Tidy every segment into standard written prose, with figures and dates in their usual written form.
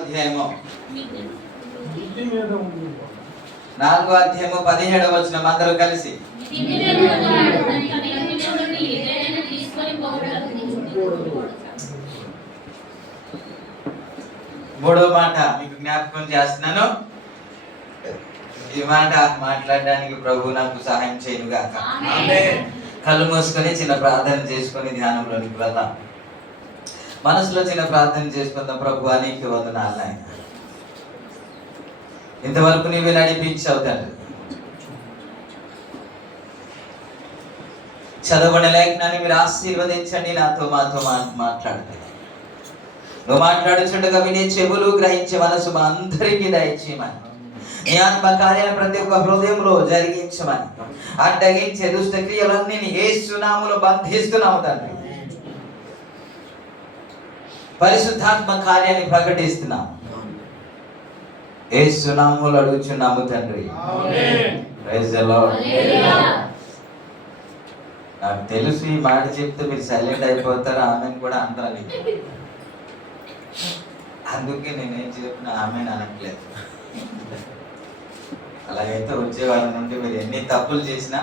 అధ్యాయము 4వ అధ్యాయము 17వ వచనం అందరూ కలిసి. మూడో మాట మీకు జ్ఞాపకం చేస్తున్నాను. ఈ మాట మాట్లాడడానికి ప్రభు నాకు సహాయం చేయనుగాక. కళ్ళు మూసుకొని చిన్న ప్రార్థన చేసుకొని ధ్యానంలోనికి వెళ్దాం. మనసులో చిన్న ప్రార్థన చేసుకుందాం. ప్రభు నీకు వందనాలు నాయన, ఇంతవరకు నీవే నడిపించావు తండ్రి. చదవబడిన లేఖనాన్ని మీరు ఆశీర్వదించండి. నాతో మాతో మాట్లాడండి. నువ్వు మాట్లాడుచుండగా వినే చెవులు, గ్రహించే మనసు మా అందరికీ దయచేయమని, నీ ఆత్మ కార్యాన్ని ప్రతి ఒక్క హృదయంలో జరిగించమని, అడ్డగించే దుష్ట క్రియలన్నీ యేసు నామములో బంధిస్తున్నాము తండ్రి. పరిశుద్ధాత్మ కార్యాన్ని ప్రకటిస్తున్నాం. యేసు నామములో అడుగుచున్నాము తండ్రి. Praise the lord. నాకు తెలుసు ఈ మాట చెప్తే మీరు సైలెంట్ అయిపోతారు, ఆమెను కూడా అంటారు. అందుకే నేనేం చెప్పిన ఆమెను అనట్లేదు. అలాగైతే వచ్చే వాళ్ళ నుండి మీరు ఎన్ని తప్పులు చేసినా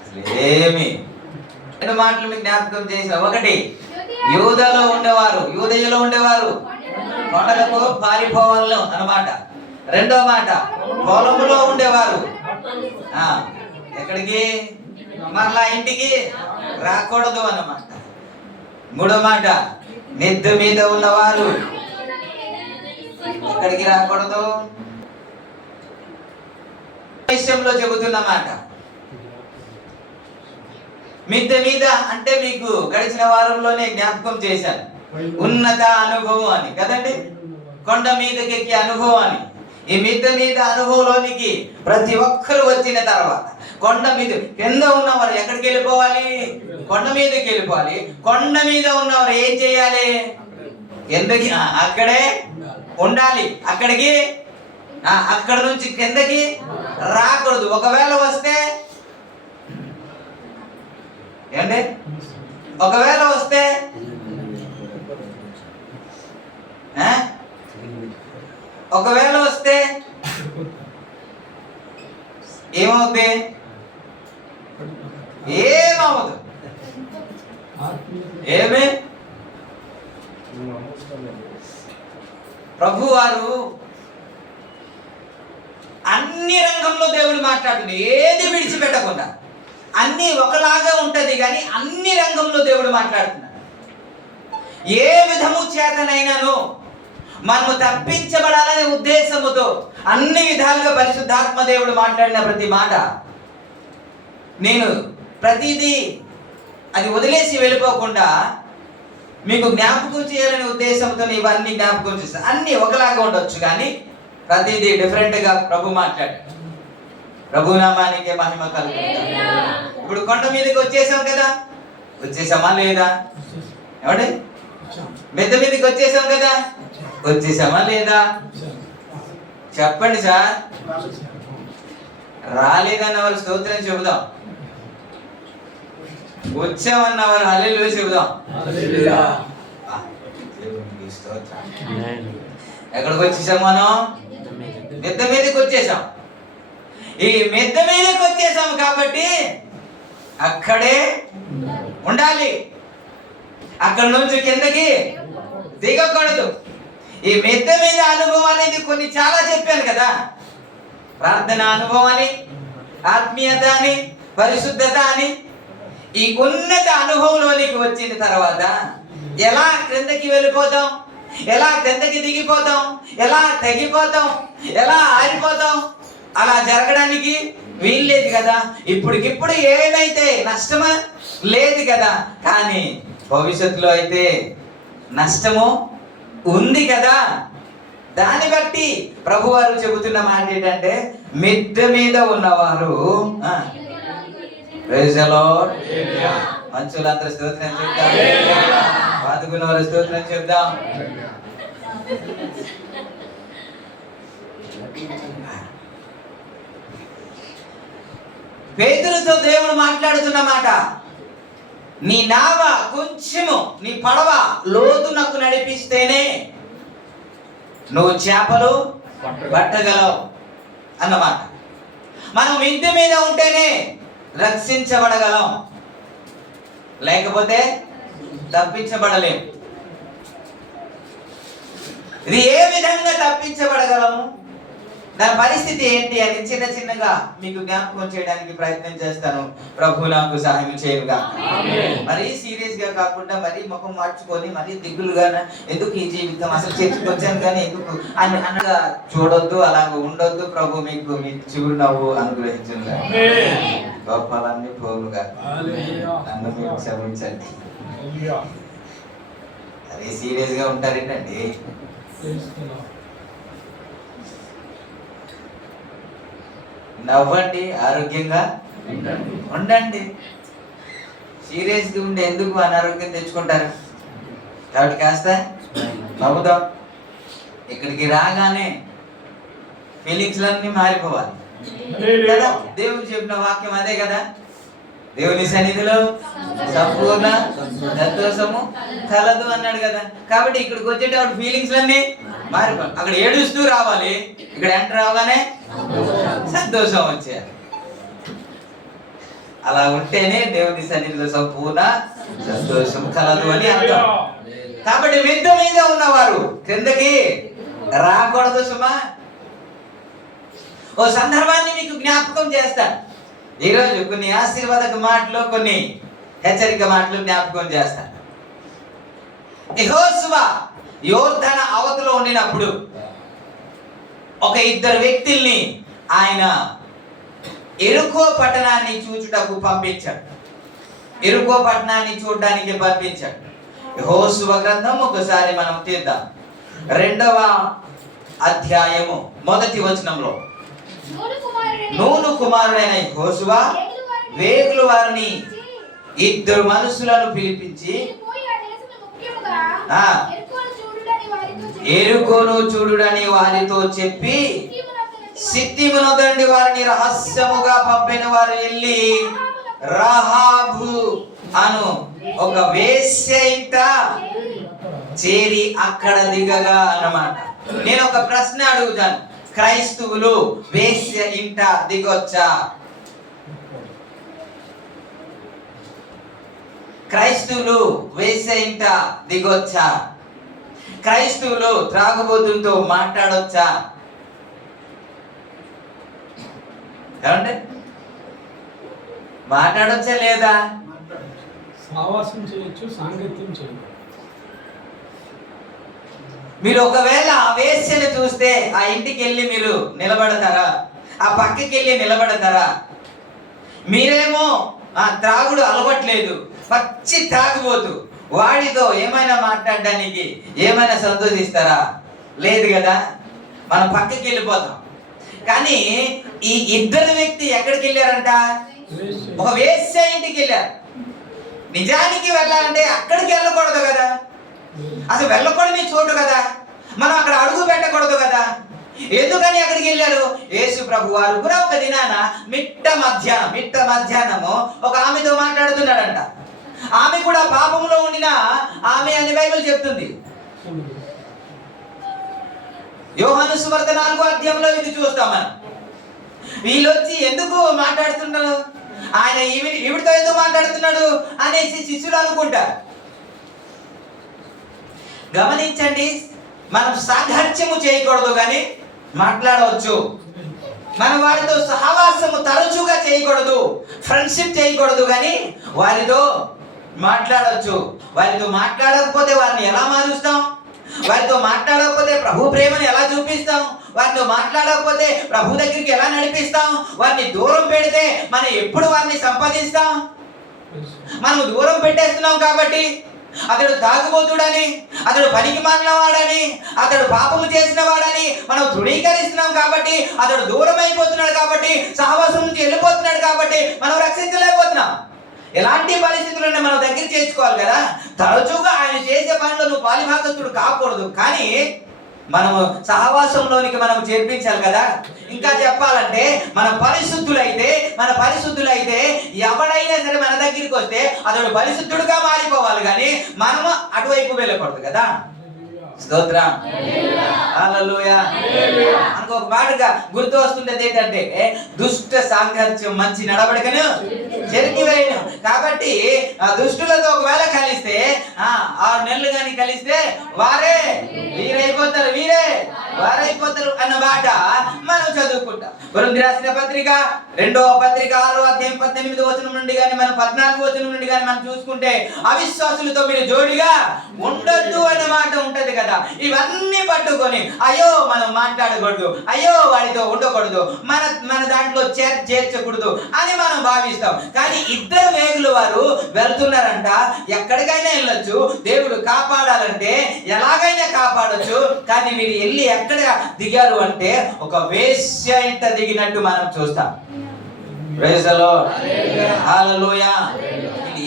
అసలు ఏమి రెండు మాటలు మీకు జ్ఞాపకం చేసిన. ఒకటి, యూదలో ఉండేవారు కొండలకు పారిపోవాలను అన్నమాట. రెండో మాట, పొలములో ఉండేవారు ఎక్కడికి మరలా ఇంటికి రాకూడదు అన్నమాట. మూడో మాట, మిద్దె మీద ఉన్నవారు ఎక్కడికి రాకూడదు విషయంలో చెబుతున్నమాట. మిద్దె మీద అంటే మీకు గడిచిన వారంలోనే జ్ఞాపకం చేశాను, ఉన్నత అనుభవం అని కదండి. కొండ మీదకి ఎక్కే అనుభవం అని. ఈ మిద్దె మీద అనుభవంలోనికి ప్రతి ఒక్కరు వచ్చిన తర్వాత కొండ మీద కింద ఉన్నవారు ఎక్కడికి వెళ్ళిపోవాలి? కొండ మీదకి వెళ్ళిపోవాలి. కొండ మీద ఉన్నవారు ఏం చేయాలి? కిందకి అక్కడే ఉండాలి. అక్కడికి అక్కడ నుంచి కిందకి రాకూడదు. ఒకవేళ వస్తే ఏంటి? ఒకవేళ వస్తే ఏమవుద్ది? ఏమవుతుంది? ఏమి? ప్రభు వారు అన్ని రంగంలో దేవుడు మాట్లాడుతుంది, ఏది విడిచిపెట్టకుండా. అన్ని ఒకలాగా ఉంటది కానీ అన్ని రంగంలో దేవుడు మాట్లాడుతున్నాడు. ఏ విధము చేతనైనాను మనము తప్పించబడాలనే ఉద్దేశముతో అన్ని విధాలుగా పరిశుద్ధాత్మ దేవుడు మాట్లాడిన ప్రతి మాట నేను ప్రతిదీ అది వదిలేసి వెళ్ళిపోకుండా మీకు జ్ఞాపకం చేయాలనే ఉద్దేశంతో ఇవన్నీ జ్ఞాపకం చేస్తాను. అన్ని ఒకలాగా ఉండొచ్చు కానీ ప్రతిదీ డిఫరెంట్గా ప్రభు మాట్లాడు. ప్రభు నామానికి మహిమ కలుగుతుంది. ఇప్పుడు కొండ మీదకి వచ్చేసాం కదా, వచ్చేసామా లేదా? ఏమండి? మిద్దె మీదకి వచ్చేసాం కదా, వచ్చేసామా లేదా? చెప్పండి సార్. రాలేదన్నవారు స్తోత్రం చెబుదాం, వచ్చామన్నవారు హల్లెలూయా చెబుదాం. ఎక్కడికి వచ్చేసాం? మనం మిద్దె మీదకి వచ్చేసాం. ఈ మిద్దె మీదకి వచ్చేసాం కాబట్టి అక్కడే ఉండాలి. అక్కడ నుంచి కిందకి దిగకూడదు. ఈ మిద్దె మీద అనుభవం అనేది కొన్ని చాలా చెప్పాను కదా. ప్రార్థన అనుభవం అని, ఆత్మీయత అని, పరిశుద్ధత అని. ఈ ఉన్నత అనుభవంలోనికి వచ్చిన తర్వాత ఎలా క్రిందకి వెళ్ళిపోతాం, ఎలా క్రిందకి దిగిపోతాం, ఎలా తగ్గిపోతాం, ఎలా ఆరిపోతాం, అలా జరగడానికి వీల్లేదు కదా. ఇప్పటికిప్పుడు ఏమైతే నష్టమా లేదు కదా, కానీ భవిష్యత్తులో అయితే నష్టము ఉంది కదా. దాన్ని బట్టి ప్రభువారు చెబుతున్న మాట ఏంటంటే, మిద్దె మీద ఉన్నవారు మంచులందరూ స్తోత్రం చెప్తాం, బతుకున్న వారు స్తోత్రం చెప్దాం. పేతురుతో దేవుడు మాట్లాడుతున్న మాట, నీ నావ కొంచెము, నీ పడవ లోతునకు నడిపిస్తేనే నువ్వు చేపలు పట్టగలవు అన్నమాట. మనం మిద్దె మీద ఉంటేనే రక్షించబడగలం, లేకపోతే తప్పించబడలేం. ఇది ఏ విధంగా తప్పించబడగలము, దాని పరిస్థితి ఏంటి అని చిన్నగా మీకు జ్ఞాపకం చేయడానికి ప్రయత్నం చేస్తాను. ప్రభు నాకు సహాయం చేయనుగా. మరీ సీరియస్ గా కాకుండా, మరీ ముఖం మార్చుకొని, మరీ దిగులుగా ఎందుకు ఈ జీవితం, అసలు చర్చకు వచ్చాను కానీ ఎందుకు అని అనగా చూడొద్దు, అలాగ ఉండొద్దు. ప్రభు మీకు మీ చిరునవ్వు అనుగ్రహించుగా, గొప్పలన్నీ పోలుగా. నన్ను మీరు క్షమించండి. అరే సీరియస్ గా ఉంటారేంటండి? నవ్వండి, ఆరోగ్యంగా ఉండండి. సీరియస్గా ఉండి ఎందుకు అనారోగ్యం తెచ్చుకుంటారు? కాబట్టి కాస్త నవ్వుదాం. ఇక్కడికి రాగానే ఫీలింగ్స్లన్నీ మారిపోవాలి కదా. దేవుడు చెప్పిన వాక్యం అదే కదా, దేవుని సన్నిధిలో సంపూర్ణ సంతోషము కలదు అన్నాడు కదా. కాబట్టి ఇక్కడికి వచ్చేటప్పుడు ఫీలింగ్స్ అన్నీ మారిపోవాలి. అక్కడ ఏడుస్తూ రావాలి, ఇక్కడ ఎంటర్ అవగానే సంతోషం వచ్చేయాలి. అలా ఉంటేనే దేవుని సన్నిధిలో సంపూర్ణ సంతోషం కలదు అని అర్థం. కాబట్టి మిద్దె మీద ఉన్నవారు క్రిందకి రాకూడదు సుమా. ఓ సందర్భాన్ని మీకు జ్ఞాపకం చేస్తాను ఈరోజు. కొన్ని ఆశీర్వాదక మాటలు, కొన్ని హెచ్చరిక మాటలు జ్ఞాపకం చేస్తాను. యెహోషువ యోర్దాను అవతలో ఉండినప్పుడు ఒక ఇద్దరు వ్యక్తుల్ని ఆయన యెరికో పట్టణాన్ని చూచుటకు పంపించాడు. యెరికో పట్టణాన్ని చూడడానికి పంపించాడు. యెహోషువ గ్రంథం ఒకసారి మనం తీద్దాం. 2వ అధ్యాయము 1వ వచనంలో, నూను కుమారుడైన యెహోషువ వేగుల వారిని ఇద్దరు మనుషులను పిలిపించి యెరికోను చూడుడని వారితో చెప్పి సిత్తిమునొద్దండి వారిని రహస్యముగా పంపిన వారు వెళ్ళి రహాబు అను ఒక వేశ్య ఇంట చేరి అక్కడ దిగగా అన్నమాట. నేను ఒక ప్రశ్న అడుగుతాను, క్రైస్తవులు వేశ్య ఇంట దిగొచ్చా? క్రైస్తవులు వేశ్య ఇంట దిగొచ్చా? క్రైస్తవులు త్రాగుబోతులతో మాట్లాడొచ్చా? ఏమంటే మాట్లాడొచ్చా లేదా? సావాసం చేయొచ్చు, సాంగత్యం చేయొచ్చు. మీరు ఒకవేళ ఆ వేశ్యను చూస్తే ఆ ఇంటికి వెళ్ళి మీరు నిలబడతారా? ఆ పక్కకి వెళ్ళి నిలబడతారా? మీరేమో ఆ త్రాగుడు అలవట్లేదు, పచ్చి త్రాగుబోతు, వాడితో ఏమైనా మాట్లాడడానికి ఏమైనా సంతోషిస్తారా? లేదు కదా. మనం పక్కకి వెళ్ళిపోతాం. కానీ ఈ ఇద్దరు వ్యక్తి ఎక్కడికి వెళ్ళారంట? ఒక వేశ్య ఇంటికి వెళ్ళారు. నిజానికి వెళ్ళాలంటే అక్కడికి వెళ్ళకూడదు కదా, అసలు వెళ్ళకూడని చోటు కదా, మనం అక్కడ అడుగు పెట్టకూడదు కదా. ఎందుకని అక్కడికి వెళ్ళారు? యేసు ప్రభు వారు కూడా ఒక దినాన మిట్ట మధ్యాహ్నము ఒక ఆమెతో మాట్లాడుతున్నాడంట. ఆమె కూడా పాపంలో ఉండిన ఆమె అని బైబిల్ చెప్తుంది. యోహాను సువార్త 4వ అధ్యాయంలో ఇది చూస్తాం మనం. వీళ్ళొచ్చి ఎందుకు మాట్లాడుతున్నారు, ఆయన ఈవిడితో ఎందుకు మాట్లాడుతున్నాడు అనేసి శిష్యులు అనుకుంటారు. గమనించండి, మనం సాంగత్యము చేయకూడదు కానీ మాట్లాడవచ్చు. మనం వారితో సహవాసము తరచుగా చేయకూడదు, ఫ్రెండ్షిప్ చేయకూడదు, కానీ వారితో మాట్లాడవచ్చు. వారితో మాట్లాడకపోతే వారిని ఎలా మారుస్తాం? వారితో మాట్లాడకపోతే ప్రభు ప్రేమను ఎలా చూపిస్తాం? వారితో మాట్లాడకపోతే ప్రభు దగ్గరికి ఎలా నడిపిస్తాం? వారిని దూరం పెడితే మనం ఎప్పుడు వారిని సంపాదిస్తాం? మనం దూరం పెట్టేస్తున్నాం కాబట్టి అతడు తాగుబోతుడని, అతడు పనికి మాలినవాడని, అతడు పాపము చేసిన వాడని మనం ధృవీకరిస్తున్నాం కాబట్టి, అతడు దూరం అయిపోతున్నాడు కాబట్టి, సహవాసం నుంచి వెళ్ళిపోతున్నాడు కాబట్టి మనం రక్షించలేకపోతున్నాం. ఎలాంటి పరిస్థితులను మనం దగ్గర చేర్చుకోవాలి కదా. తరచుగా ఆయన చేసే పనిలో నువ్వు పాలిభాగస్తుడు కాకూడదు, కానీ మనము సహవాసంలోనికి మనం చేర్పించాలి కదా. ఇంకా చెప్పాలంటే మన పరిశుద్ధులైతే ఎవడైనా సరే మన దగ్గరికి వస్తే అతడు పరిశుద్ధుడుగా మారిపోవాలి, కానీ మనము అటువైపు వెళ్ళకూడదు కదా. స్తోత్రం. హల్లెలూయా. మనకు ఒక మాటగా గుర్తు వస్తుండేది ఏంటంటే దుష్ట సాంగత్యం మంచి నడవడికను చెరికివేయను. కాబట్టి ఆ దుష్టులతో ఒకవేళ కలిస్తే 6 నెలలు కానీ కలిస్తే వారే వారైపోతారు అన్న మాట మనం చదువుకుంటాం. కొరింథీ రాసిన పత్రిక 2వ పత్రిక 6వ అధ్యాయం 18వ వచనం నుండి కానీ మనం 14వ వచనం నుండి కానీ మనం చూసుకుంటే అవిశ్వాసులతో మీరు జోడిగా ఉండొద్దు అన్న మాట ఉంటది కదా. ఇవన్నీ పట్టుకొని అయ్యో మనం మాట్లాడకూడదు, అయ్యో వాడితో ఉండకూడదు, మన దాంట్లో చేర్చకూడదు అని మనం భావిస్తాం. కానీ ఇద్దరు వేగుల వారు వెళ్తున్నారంట, ఎక్కడికైనా వెళ్ళొచ్చు, దేవుడు కాపాడాలంటే ఎలాగైనా కాపాడొచ్చు. కానీ వీరు వెళ్ళి ఎక్కడ దిగారు అంటే ఒక వేశ్య ఇంట దిగినట్టు మనం చూస్తాం. Praise the Lord. హల్లెలూయా.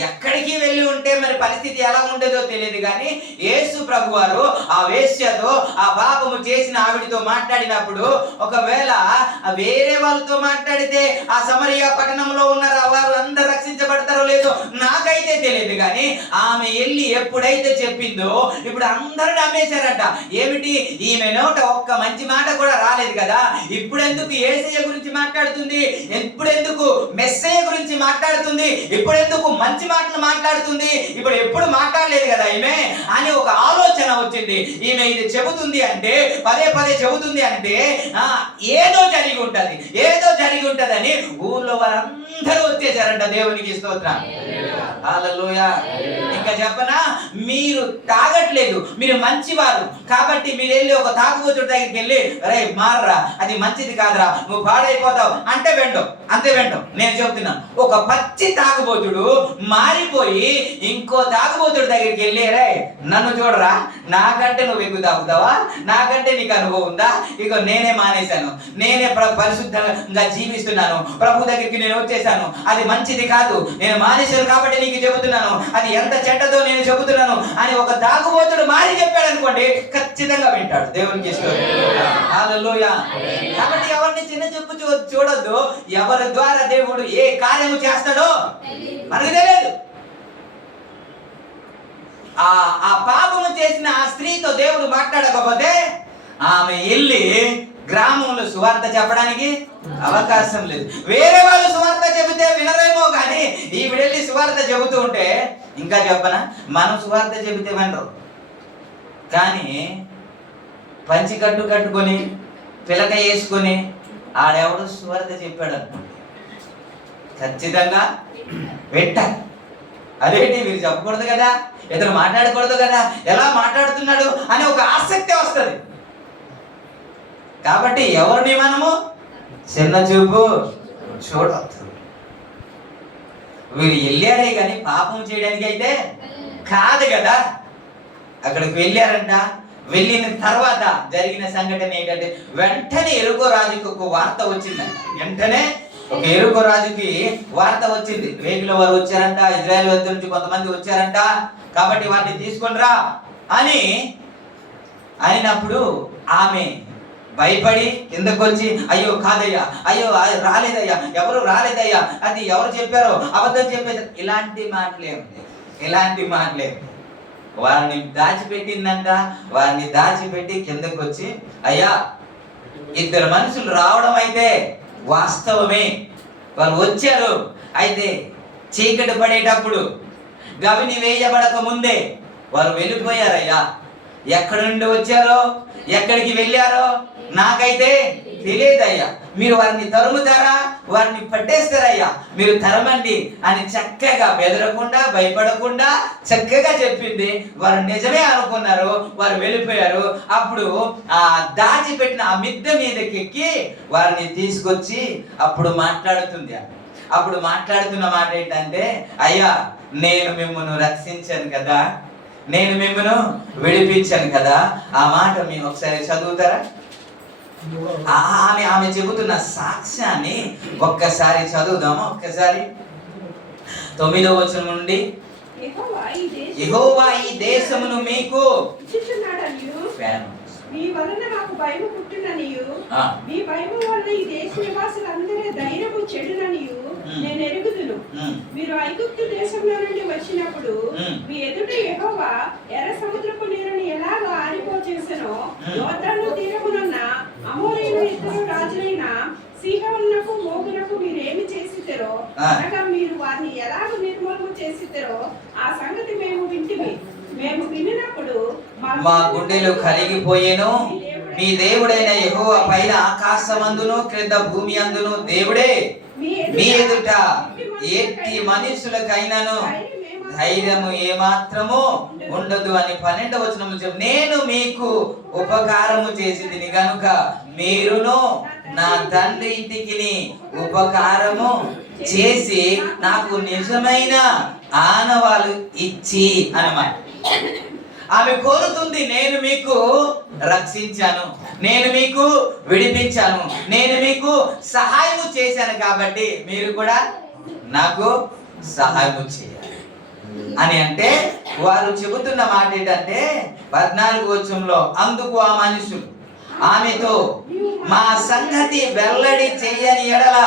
ఎక్కడికి వెళ్ళి ఉంటే మరి పరిస్థితి ఎలా ఉండేదో తెలియదు. కానీ యేసు ప్రభు వారు ఆ వేశ్యతో, ఆ పాపము చేసిన ఆవిడితో మాట్లాడినప్పుడు ఒకవేళ వేరే వాళ్ళతో మాట్లాడితే ఆ సమరయ పట్టణంలో ఉన్న వారు అందరు రక్షించబడతారో లేదో నాకైతే తెలియదు. కానీ ఆమె వెళ్ళి ఎప్పుడైతే చెప్పిందో ఇప్పుడు అందరూ నమ్మేశారంట. ఏమిటి, ఈమె నోట ఒక్క మంచి మాట కూడా రాలేదు కదా, ఇప్పుడెందుకు యేసయ్య గురించి మాట్లాడుతుంది, ఇప్పుడెందుకు మెస్సయ్య గురించి మాట్లాడుతుంది, ఇప్పుడెందుకు మంచి మాటలు మాట్లాడుతుంది, ఇప్పుడు ఎప్పుడు మాట్లాడలేదు కదా ఈమె అని ఒక ఆలోచన వచ్చింది. ఈమె ఇది చెబుతుంది అంటే, పదే చెబుతుంది అంటే ఏదో జరిగి ఉంటదని ఊర్లో వారందరూ వచ్చేసారంట. దేవునికి స్తోత్రం. హల్లెలూయా. ఇంకా చెప్పనా, మీరు తాగట్లేదు, మీరు మంచివారు కాబట్టి మీరు వెళ్ళి ఒక తాగుబోతుడి దగ్గరికి వెళ్ళి రే మారరా, అది మంచిది కాదురా, నువ్వు పాడైపోతావు అంటే అంతే వెంటం. నేను చెప్తున్నాను, ఒక పచ్చి తాగుబోతుడు మారిపోయి ఇంకో తాగుబోతుడి దగ్గరికి వెళ్ళి రే నన్ను చూడరా, నాకంటే నువ్వు ఎక్కువ తాగుతావా, నాకంటే నీకు అనుభవం ఉందా, ఇక నేనే మానేశాను, నేనే పరిశుద్ధంగా జీవిస్తున్నాను, ప్రభు దగ్గరికి నేను వచ్చేసాను, అది మంచిది కాదు, నేను మానేశాను కాబట్టి నీకు చెబుతున్నాను, అది ఎంత చెడ్డదో నేను చెబుతున్నాను అని ఒక తాగుబోతుడు మారి చెప్పాడు అనుకోండి, ఖచ్చితంగా వింటాడు. దేవునికి హల్లెలూయా. కాబట్టి ఎవరిని చిన్న చూపు చూడొద్దు. ఎవరి ద్వారా దేవుడు ఏ కార్యము చేస్తాడో మనకు తెలియదు. ఆ పాపము చేసిన ఆ స్త్రీతో దేవుడు మాట్లాడకపోతే ఆమె వెళ్ళి గ్రామంలో సువార్త చెప్పడానికి అవకాశం లేదు. వేరే వాళ్ళు సువార్త చెబితే వినరేమో, కానీ ఈవిడ వెళ్ళి సువార్త చెబుతూ ఉంటే ఇంకా చెప్పనా, మనం సువార్త చెబితే వినరు. కానీ పంచి కట్టుకొని పిలక వేసుకొని ఆడెవడు సువార్త చెప్పాడు అనుకోండి, ఖచ్చితంగా పెట్టాలి. అదేంటి మీరు చెప్పకూడదు కదా, ఇతను మాట్లాడకూడదు కదా, ఎలా మాట్లాడుతున్నాడు అని ఒక ఆసక్తి వస్తుంది. కాబట్టి ఎవరిని మనము చిన్న చూపు చూడవద్దు. వీరు వెళ్ళారే కానీ పాపం చేయడానికి అయితే కాదు కదా. అక్కడికి వెళ్ళారంట. వెళ్ళిన తర్వాత జరిగిన సంఘటన ఏంటంటే వెంటనే ఎరుకో రాజుకి ఒక వార్త వచ్చిందంట. వెంటనే ఒక ఎరుకో రాజుకి వార్త వచ్చింది, వేగుల వారు వచ్చారంట, ఇజ్రాయెల్ వద్ద నుంచి కొంతమంది వచ్చారంట, కాబట్టి వారిని తీసుకొని రా అని అయినప్పుడు ఆమె భయపడి కిందకు వచ్చి అయ్యో కాదయ్యా, అయ్యో రాలేదయ్యా, ఎవరు రాలేదయ్యా, అది ఎవరు చెప్పారో అబద్ధం చెప్పేది, ఇలాంటి మాటలే వారిని దాచిపెట్టిందంట. వారిని దాచిపెట్టి కిందకు వచ్చి అయ్యా 2 మనుషులు రావడం అయితే వాస్తవమే, వారు వచ్చారు, అయితే చీకటి పడేటప్పుడు గవిని వేయబడక ముందే వారు వెళ్ళిపోయారయ్యా. ఎక్కడి నుండి వచ్చారో ఎక్కడికి వెళ్ళారో నాకైతే తెలియదయ్యా, మీరు వారిని తరుముతారా, వారిని పట్టేస్తారయ్యా, మీరు తరమండి అని చక్కగా బెదరకుండా భయపడకుండా చక్కగా చెప్పింది. వారు నిజమే అనుకున్నారు, వారు వెళ్ళిపోయారు. అప్పుడు ఆ దాచిపెట్టిన ఆ మిద్దె మీదకి ఎక్కి వారిని తీసుకొచ్చి అప్పుడు మాట్లాడుతుంది. అప్పుడు మాట్లాడుతున్న మాట ఏంటంటే, అయ్యా నేను మిమ్మల్ని రక్షించాను కదా, నేను మిమ్మల్ని విడిపించాను కదా. ఆ మాట మీరు ఒకసారి చదువుతారా? ఆమె చెబుతున్న సాక్ష్యాన్ని ఒక్కసారి చదువుదామా? ఒక్కసారి 9వ వచనం నుండి, యెహోవా ఈ దేశమును మీకు మీ వలన మాకు భయము పుట్టుననియు, మీ భయము వలన ఈ దేశ నివాసులందరి ధైర్యము చెడుననియు నేను ఎరుగుదును. మీరు ఐగుప్తు దేశంలో నుండి వచ్చినప్పుడు మీ ఎదుట యెహోవా ఎర్ర సముద్రపు నీరుని ఎలాగో ఆరిపోచేసెనో, యోర్దాను తీర ఆ. అనగా మీరు వారిని ఎలాగ నిర్మూలన చేసిద్దరో ఆ సంగతి మేము వింటిమి. మేము వినినప్పుడు మా గుండెలు కలిగిపోయేను. మీ దేవుడైన యెహోవా పైన ఆకాశమందును క్రింద భూమి అందును దేవుడే మీ ఎదుట ఎట్టి మనుషులకైనాను ధైర్యము ఏమాత్రము ఉండదు అని 12వ వచనంలో చెప్పు. నేను మీకు ఉపకారము చేసింది గనుక మీరును నా తండ్రి ఇంటికి ఉపకారము చేసి నాకు నిజమైన ఆనవాలు ఇచ్చి అన్నమాట. ఆమె కోరుతుంది, నేను మీకు రక్షించాను, నేను మీకు విడిపించాను, నేను మీకు సహాయం చేశాను కాబట్టి మీరు కూడా నాకు సహాయం చేయాలి అని. అంటే వారు చెబుతున్న మాట ఏంటంటే 14వ వచనంలో, అందుకు ఆ మనుషులు ఆమెతో, మా సంగతి వెల్లడి చేయని ఎడల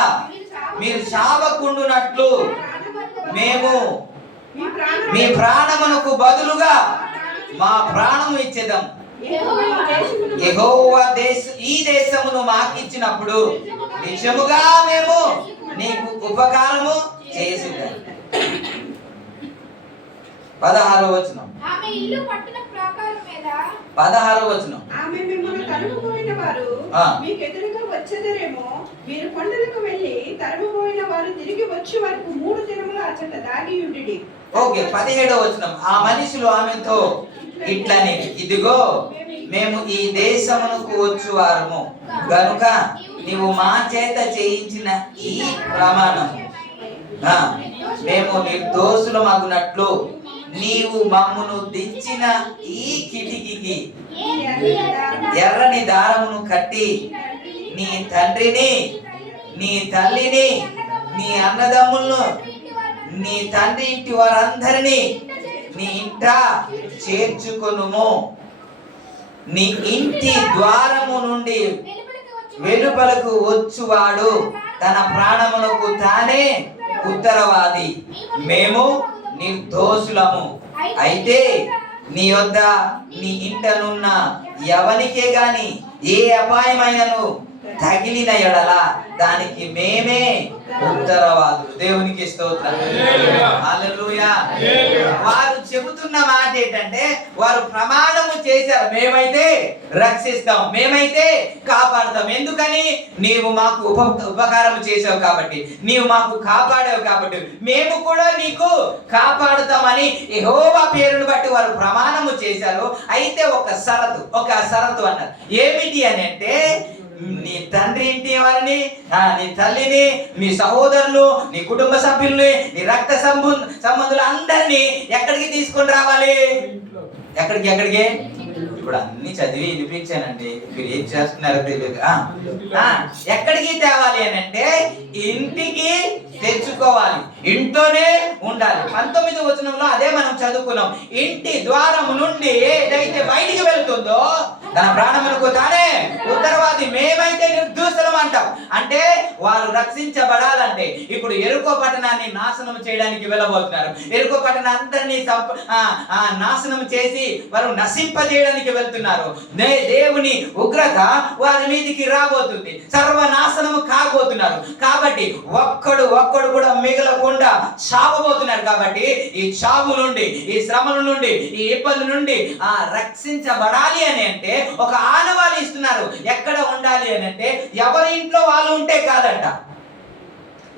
మీరు శాపకుండునట్లు మేము మీ ప్రాణమునకు బదులుగా మా ప్రాణము ఇచ్చేదాం. యెహోవా ఈ దేశమును మాకిచ్చినప్పుడు నిజముగా మేము నీకు ఉపకారము చేసిద్దాం. 16వ వచనం. 16వ వచనం. ఆమె మిమ్మల్ని తరుముపోయిన వారు మీకు ఎదురుగా వచ్చేదరేమో, మీరు కొండలకు వెళ్ళి తరుముపోయిన వారు తిరిగి వచ్చే వరకు 3 దినములు అచ్చట దాగి ఉండిడి. ఓకే. 17వ వచనం. ఆ మనుషులు ఆమెతో ఇట్లని, ఇదిగో మేము ఈ దేశమునకు వచ్చువారము గనుక నీవు మా చేత చేయించిన ఈ ప్రమాణం మేము నిర్దోషులమగునట్లు నీవు మమ్మును దించిన ఈ కిటికీకి ఎర్రని దారమును కట్టి నీ తండ్రిని, నీ తల్లిని, నీ అన్నదమ్ములను, నీ తండ్రి ఇంటి వారందరినీ నీ ఇంట చేర్చుకొనుము. నీ ఇంటి ద్వారము నుండి వెలుపలకు వచ్చువాడు తన ప్రాణమునకు తానే ఉత్తరవాది. మేము నిర్దోషులము. అయితే నీ యొద్ద నీ ఇంటనున్న ఎవనికే గాని ఏ అపాయమైనను తగిలిన ఎడల దానికి మేమే ఉత్తరవాదులు. దేవునికి స్తోత్రం. హల్లెలూయా. వారు చెబుతున్న మాట ఏంటంటే, వారు ప్రమాణము చేశారు, మేమైతే రక్షిస్తాం, మేమైతే కాపాడుతాం. ఎందుకని? నీవు మాకు ఉపకారం చేసావు కాబట్టి, నీవు మాకు కాపాడావు కాబట్టి మేము కూడా నీకు కాపాడుతామని యెహోవా పేరును బట్టి వారు ప్రమాణము చేశారు. అయితే ఒక షరతు అన్నారు. ఏమిటి అని అంటే, నీ తండ్రి ఇంటి వారిని, నీ తల్లిని, నీ సహోదరులు, నీ కుటుంబ సభ్యుల్ని, నీ రక్త సంబంధులు అందరినీ ఎక్కడికి తీసుకొని రావాలి? ఎక్కడికి? ఇప్పుడు అన్ని చదివి వినిపించానండి, మీరు ఏం చేస్తున్నారో తెలియదు. ఎక్కడికి తేవాలి అని అంటే ఇంటికి తెచ్చుకోవాలి, ఇంట్లోనే ఉండాలి. 19వ వచనంలో అదే మనం చదువుకున్నాం. ఇంటి ద్వారము నుండి ఏదైతే బయటికి వెళ్తుందో తన ప్రాణమునకు తానే ఉత్తరవాది. మేమైతే నిర్దోషులం అంటాం. అంటే వారు రక్షించబడాలంటే ఇప్పుడు యెరికో పట్టణాన్ని నాశనం చేయడానికి వెళ్ళబోతున్నారు. యెరికో పట్టణాన్ని అందరినీ నాశనం చేసి వారు నశింపజేయడానికి వెళ్తున్నారు. దేవుని ఉగ్రత వారి మీదికి రాబోతుంది, సర్వనాశనము కాబోతున్నారు. కాబట్టి ఒక్కడు కూడా మిగలకుండా చావబోతున్నారు. కాబట్టి ఈ చావు నుండి, ఈ శ్రమల నుండి, ఈ ఇబ్బంది నుండి రక్షించబడాలి అని అంటే ఒక ఆనవాలు ఇస్తున్నారు. ఎక్కడ ఉండాలి అని అంటే ఎవరి ఇంట్లో వాళ్ళు ఉంటే కాదంట.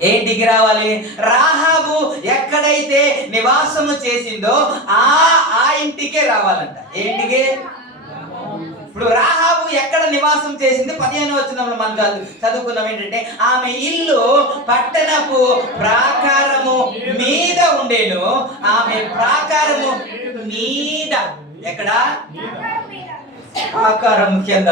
ఏంటికి రావాలి? రాహాబు ఎక్కడైతే నివాసము చేసిందో ఆ ఇంటికే రావాలంట. ఏంటికి? ఇప్పుడు రాహాబు ఎక్కడ నివాసం చేసింది? 15వ వచనంలో మనం చదువుకున్నాం. ఏంటంటే ఆమె ఇల్లు పట్టణపు ప్రాకారము మీద ఉండేను. ఆమె ప్రాకారము మీద, ఎక్కడ? ప్రాకారం కింద.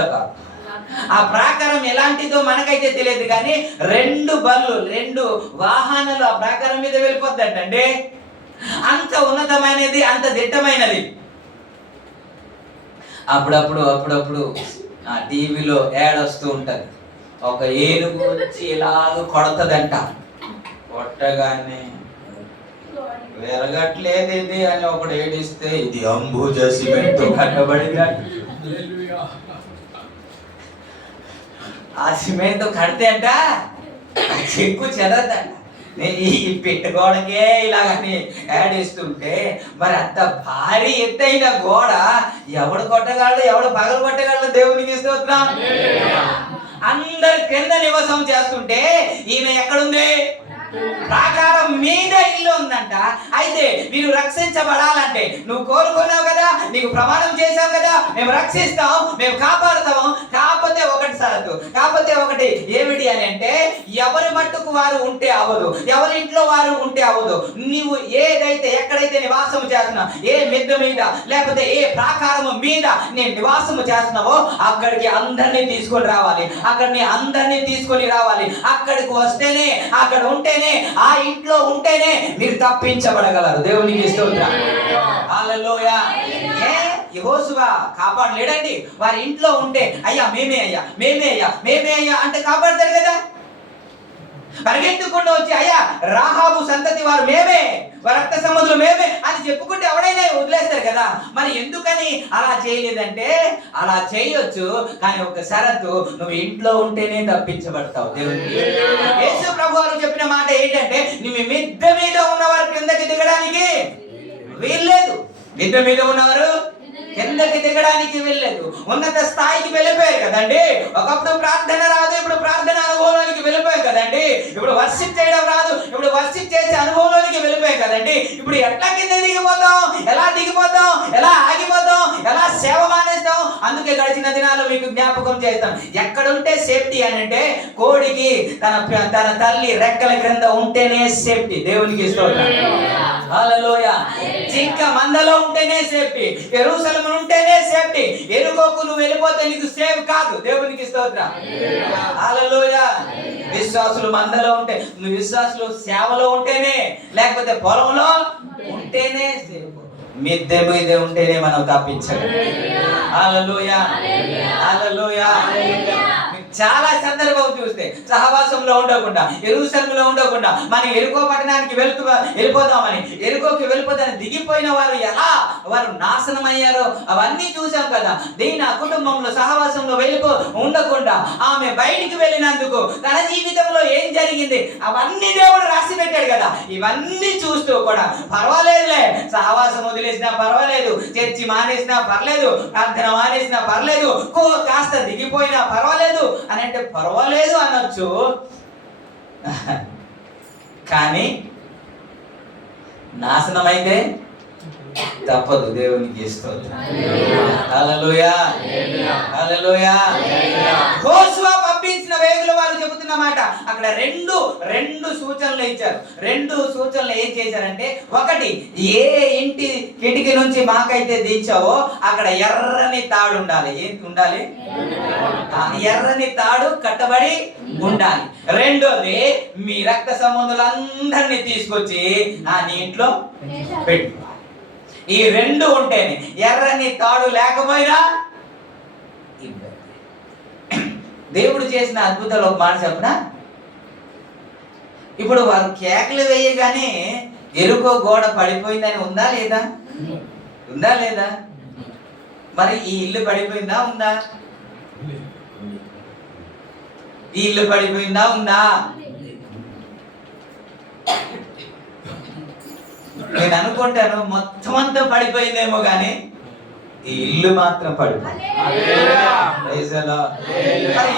ఆ ప్రాకారం ఎలాంటిదో మనకైతే తెలియదు, కానీ 2 వాహనాలు ఆ ప్రాకారం మీద వెళ్ళిపోద్దంటే అంత ఉన్నతమైనది, అంత దిట్టమైనది. అప్పుడప్పుడు ఆ టీవీలో యాడ్ వస్తూ ఉంటది. ఒక ఏనుగు వచ్చి ఇలాగ కొడతదంట. కొట్టగానే వెరగట్లేదు ఇది అని ఒకడు ఏడిస్తే, ఇది అంబుజ సిమెంట్ కట్టబడిందంట. ఆ సిమెంట్ కడితే అంట చెక్కు చెదరదంట. ఈ పెట్టుకోవడానికే ఇలాగని ఏడిస్తుంటే మరి అంత భారీ ఎత్తైన గోడ ఎవడు కొట్టగలడు, ఎవడు పగలు కొట్టగలడు? దేవునికి స్తోత్రం. అందరి కింద నివాసం చేస్తుంటే ఈమె ఎక్కడుంది? ప్రాకారం మీద ఇల్లు ఉందంట. అయితే మీరు రక్షించబడాలంటే నువ్వు కోరుకున్నావు కదా, నీకు ప్రమాణం చేశావు కదా, మేము రక్షిస్తాం, మేము కాపాడుతాము. కాకపోతే ఒకటి షరతు, కాకపోతే ఒకటి ఏమిటి అని అంటే, ఎవరి మట్టుకు వారు ఉంటే అవ్వదు, ఎవరి ఇంట్లో వారు ఉంటే అవ్వదు. నీవు ఏదైతే ఎక్కడైతే నివాసం చేస్తున్నావు, ఏ మిద్ద మీద లేకపోతే ఏ ప్రాకారము మీద నేను నివాసము చేస్తున్నావో అక్కడికి అందరినీ తీసుకొని రావాలి, అక్కడిని అందరినీ తీసుకొని రావాలి. అక్కడికి వస్తేనే, అక్కడ ఉంటేనే, ఆ ఇంట్లో ఉంటేనే మీరు తప్పించబడగలరు. దేవునికి స్తోత్రం. హల్లెలూయా. యెహోషువ కాపాడలేడండి. వారి ఇంట్లో ఉంటే అయ్యా మేమే అయ్యా, మేమే అయ్యా, మేమే అయ్యా అంటే కాపాడతాడు కదా. పరిగెత్తుకుంటూ వచ్చి అయ్యా రాహాబు సంతతి వారు మేమే, రక్త సముద్రం మేమే అని చెప్పుకుంటే ఎవడైనా వదిలేస్తారు కదా. మరి ఎందుకని అలా చేయలేదంటే, అలా చేయొచ్చు కానీ ఒక షరతు, నువ్వు ఇంట్లో ఉంటేనే తప్పించబడతావు. దేవునికి యేసు ప్రభు వారు చెప్పిన మాట ఏంటంటే, నువ్వు మిద్దె మీద ఉన్నవారు కిందకి దిగడానికి వీల్లేదు. మిద్దె మీద ఉన్నవారు కిందకి దిగడానికి వెళ్ళలేదు. ఉన్నత స్థాయికి వెళ్ళిపోయారు కదండి. ఒకప్పుడు ప్రార్థన రాదు, ఇప్పుడు ప్రార్థన అనుభవంలోనికి వెళ్ళిపోయాం కదండి. ఇప్పుడు వర్షిప్ చేయడం రాదు, ఇప్పుడు వర్షిప్ చేసే అనుభవంలోనికి వెళ్ళిపోయాం కదండి. ఇప్పుడు ఎట్లా కింద దిగిపోతాం, ఎలా దిగిపోతాం, ఎలా ఆగిపోతాం, ఎలా సేవ మానేస్తాం? అందుకే గడిచిన దినాల్లో మీకు జ్ఞాపకం చేస్తాం, ఎక్కడుంటే సేఫ్టీ అని అంటే, కోడికి తన తల్లి రెక్కల క్రింద ఉంటేనే సేఫ్టీ. దేవునికి స్తోత్రం. హల్లెలూయా. జింక మందలో ఉంటేనే సేఫ్టీ, యెరూషలేము ఉంటేనే సేఫ్టీ. ఎరుకోకు నువ్వు వెళ్ళిపోతే నీకు సేఫ్ కాదు. దేవునికి స్తోత్రం. హల్లెలూయా. విశ్వాసులు మందలో ఉంటే, నువ్వు విశ్వాసులు సేవలో ఉంటేనే, లేకపోతే పొలంలో ఉంటేనే సేఫ్. మిద్దె మీద ఉంటేనే మనం తప్పించాలి. హల్లెలూయా. హల్లెలూయా. చాలా సందర్భం చూస్తే సహవాసంలో ఉండకుండా, యెరూషలేములో ఉండకుండా మనం ఎరుకో పట్టణానికి వెళ్ళిపోదామని, ఎరుకోకి వెళ్ళిపోదామని దిగిపోయిన వారు ఎలా వారు నాశనం అయ్యారో అవన్నీ చూసాం కదా. దీని కుటుంబంలో సహవాసంలో ఉండకుండా ఆమె బయటికి వెళ్ళినందుకు తన జీవితంలో ఏం జరిగింది అవన్నీ దేవుడు రాసి పెట్టాడు కదా. ఇవన్నీ చూస్తూ కూడా పర్వాలేదులే, సహవాసం వదిలేసినా పర్వాలేదు, చర్చి మానేసినా పర్లేదు, ప్రార్థన మానేసినా పర్లేదు, కాస్త దిగిపోయినా పర్వాలేదు అని అంటే పర్వాలేదు అనొచ్చు. కానీ నాశనం అయితే తప్పదు. దేవునికి స్తోత్రం. హల్లెలూయా. హల్లెలూయా. యెహోషువ పంపించిన వేగుల వారు చెబుతున్న మాట, అక్కడ రెండు సూచనలు ఇచ్చారు. రెండు సూచనలు ఏం చేశారంటే, ఒకటి, ఏ ఇంటి కిటికీ నుంచి మాకైతే దించావో అక్కడ ఎర్రని తాడు ఉండాలి. ఏంటి ఉండాలి? ఎర్రని తాడు కట్టబడి ఉండాలి. రెండోది, మీ రక్త సంబంధులందరినీ తీసుకొచ్చి నీ ఇంట్లో పెట్టు. ఈ రెండు ఉంటేనే, ఎర్రని తాడు లేకపోయినా ఇబ్బంది. దేవుడు చేసిన అద్భుతాలు ఒక మాట చెప్పనా? ఇప్పుడు వారు కేకలు వేయగానే ఎరుకో గోడ పడిపోయిందని ఉందా లేదా? ఉందా లేదా? మరి ఈ ఇల్లు పడిపోయిందా ఉందా? ఈ ఇల్లు పడిపోయిందా ఉందా? నేను అనుకుంటాను మొత్తం అంతా పడిపోయిందేమో కానీ ఈ ఇల్లు మాత్రం పడిపోయింది.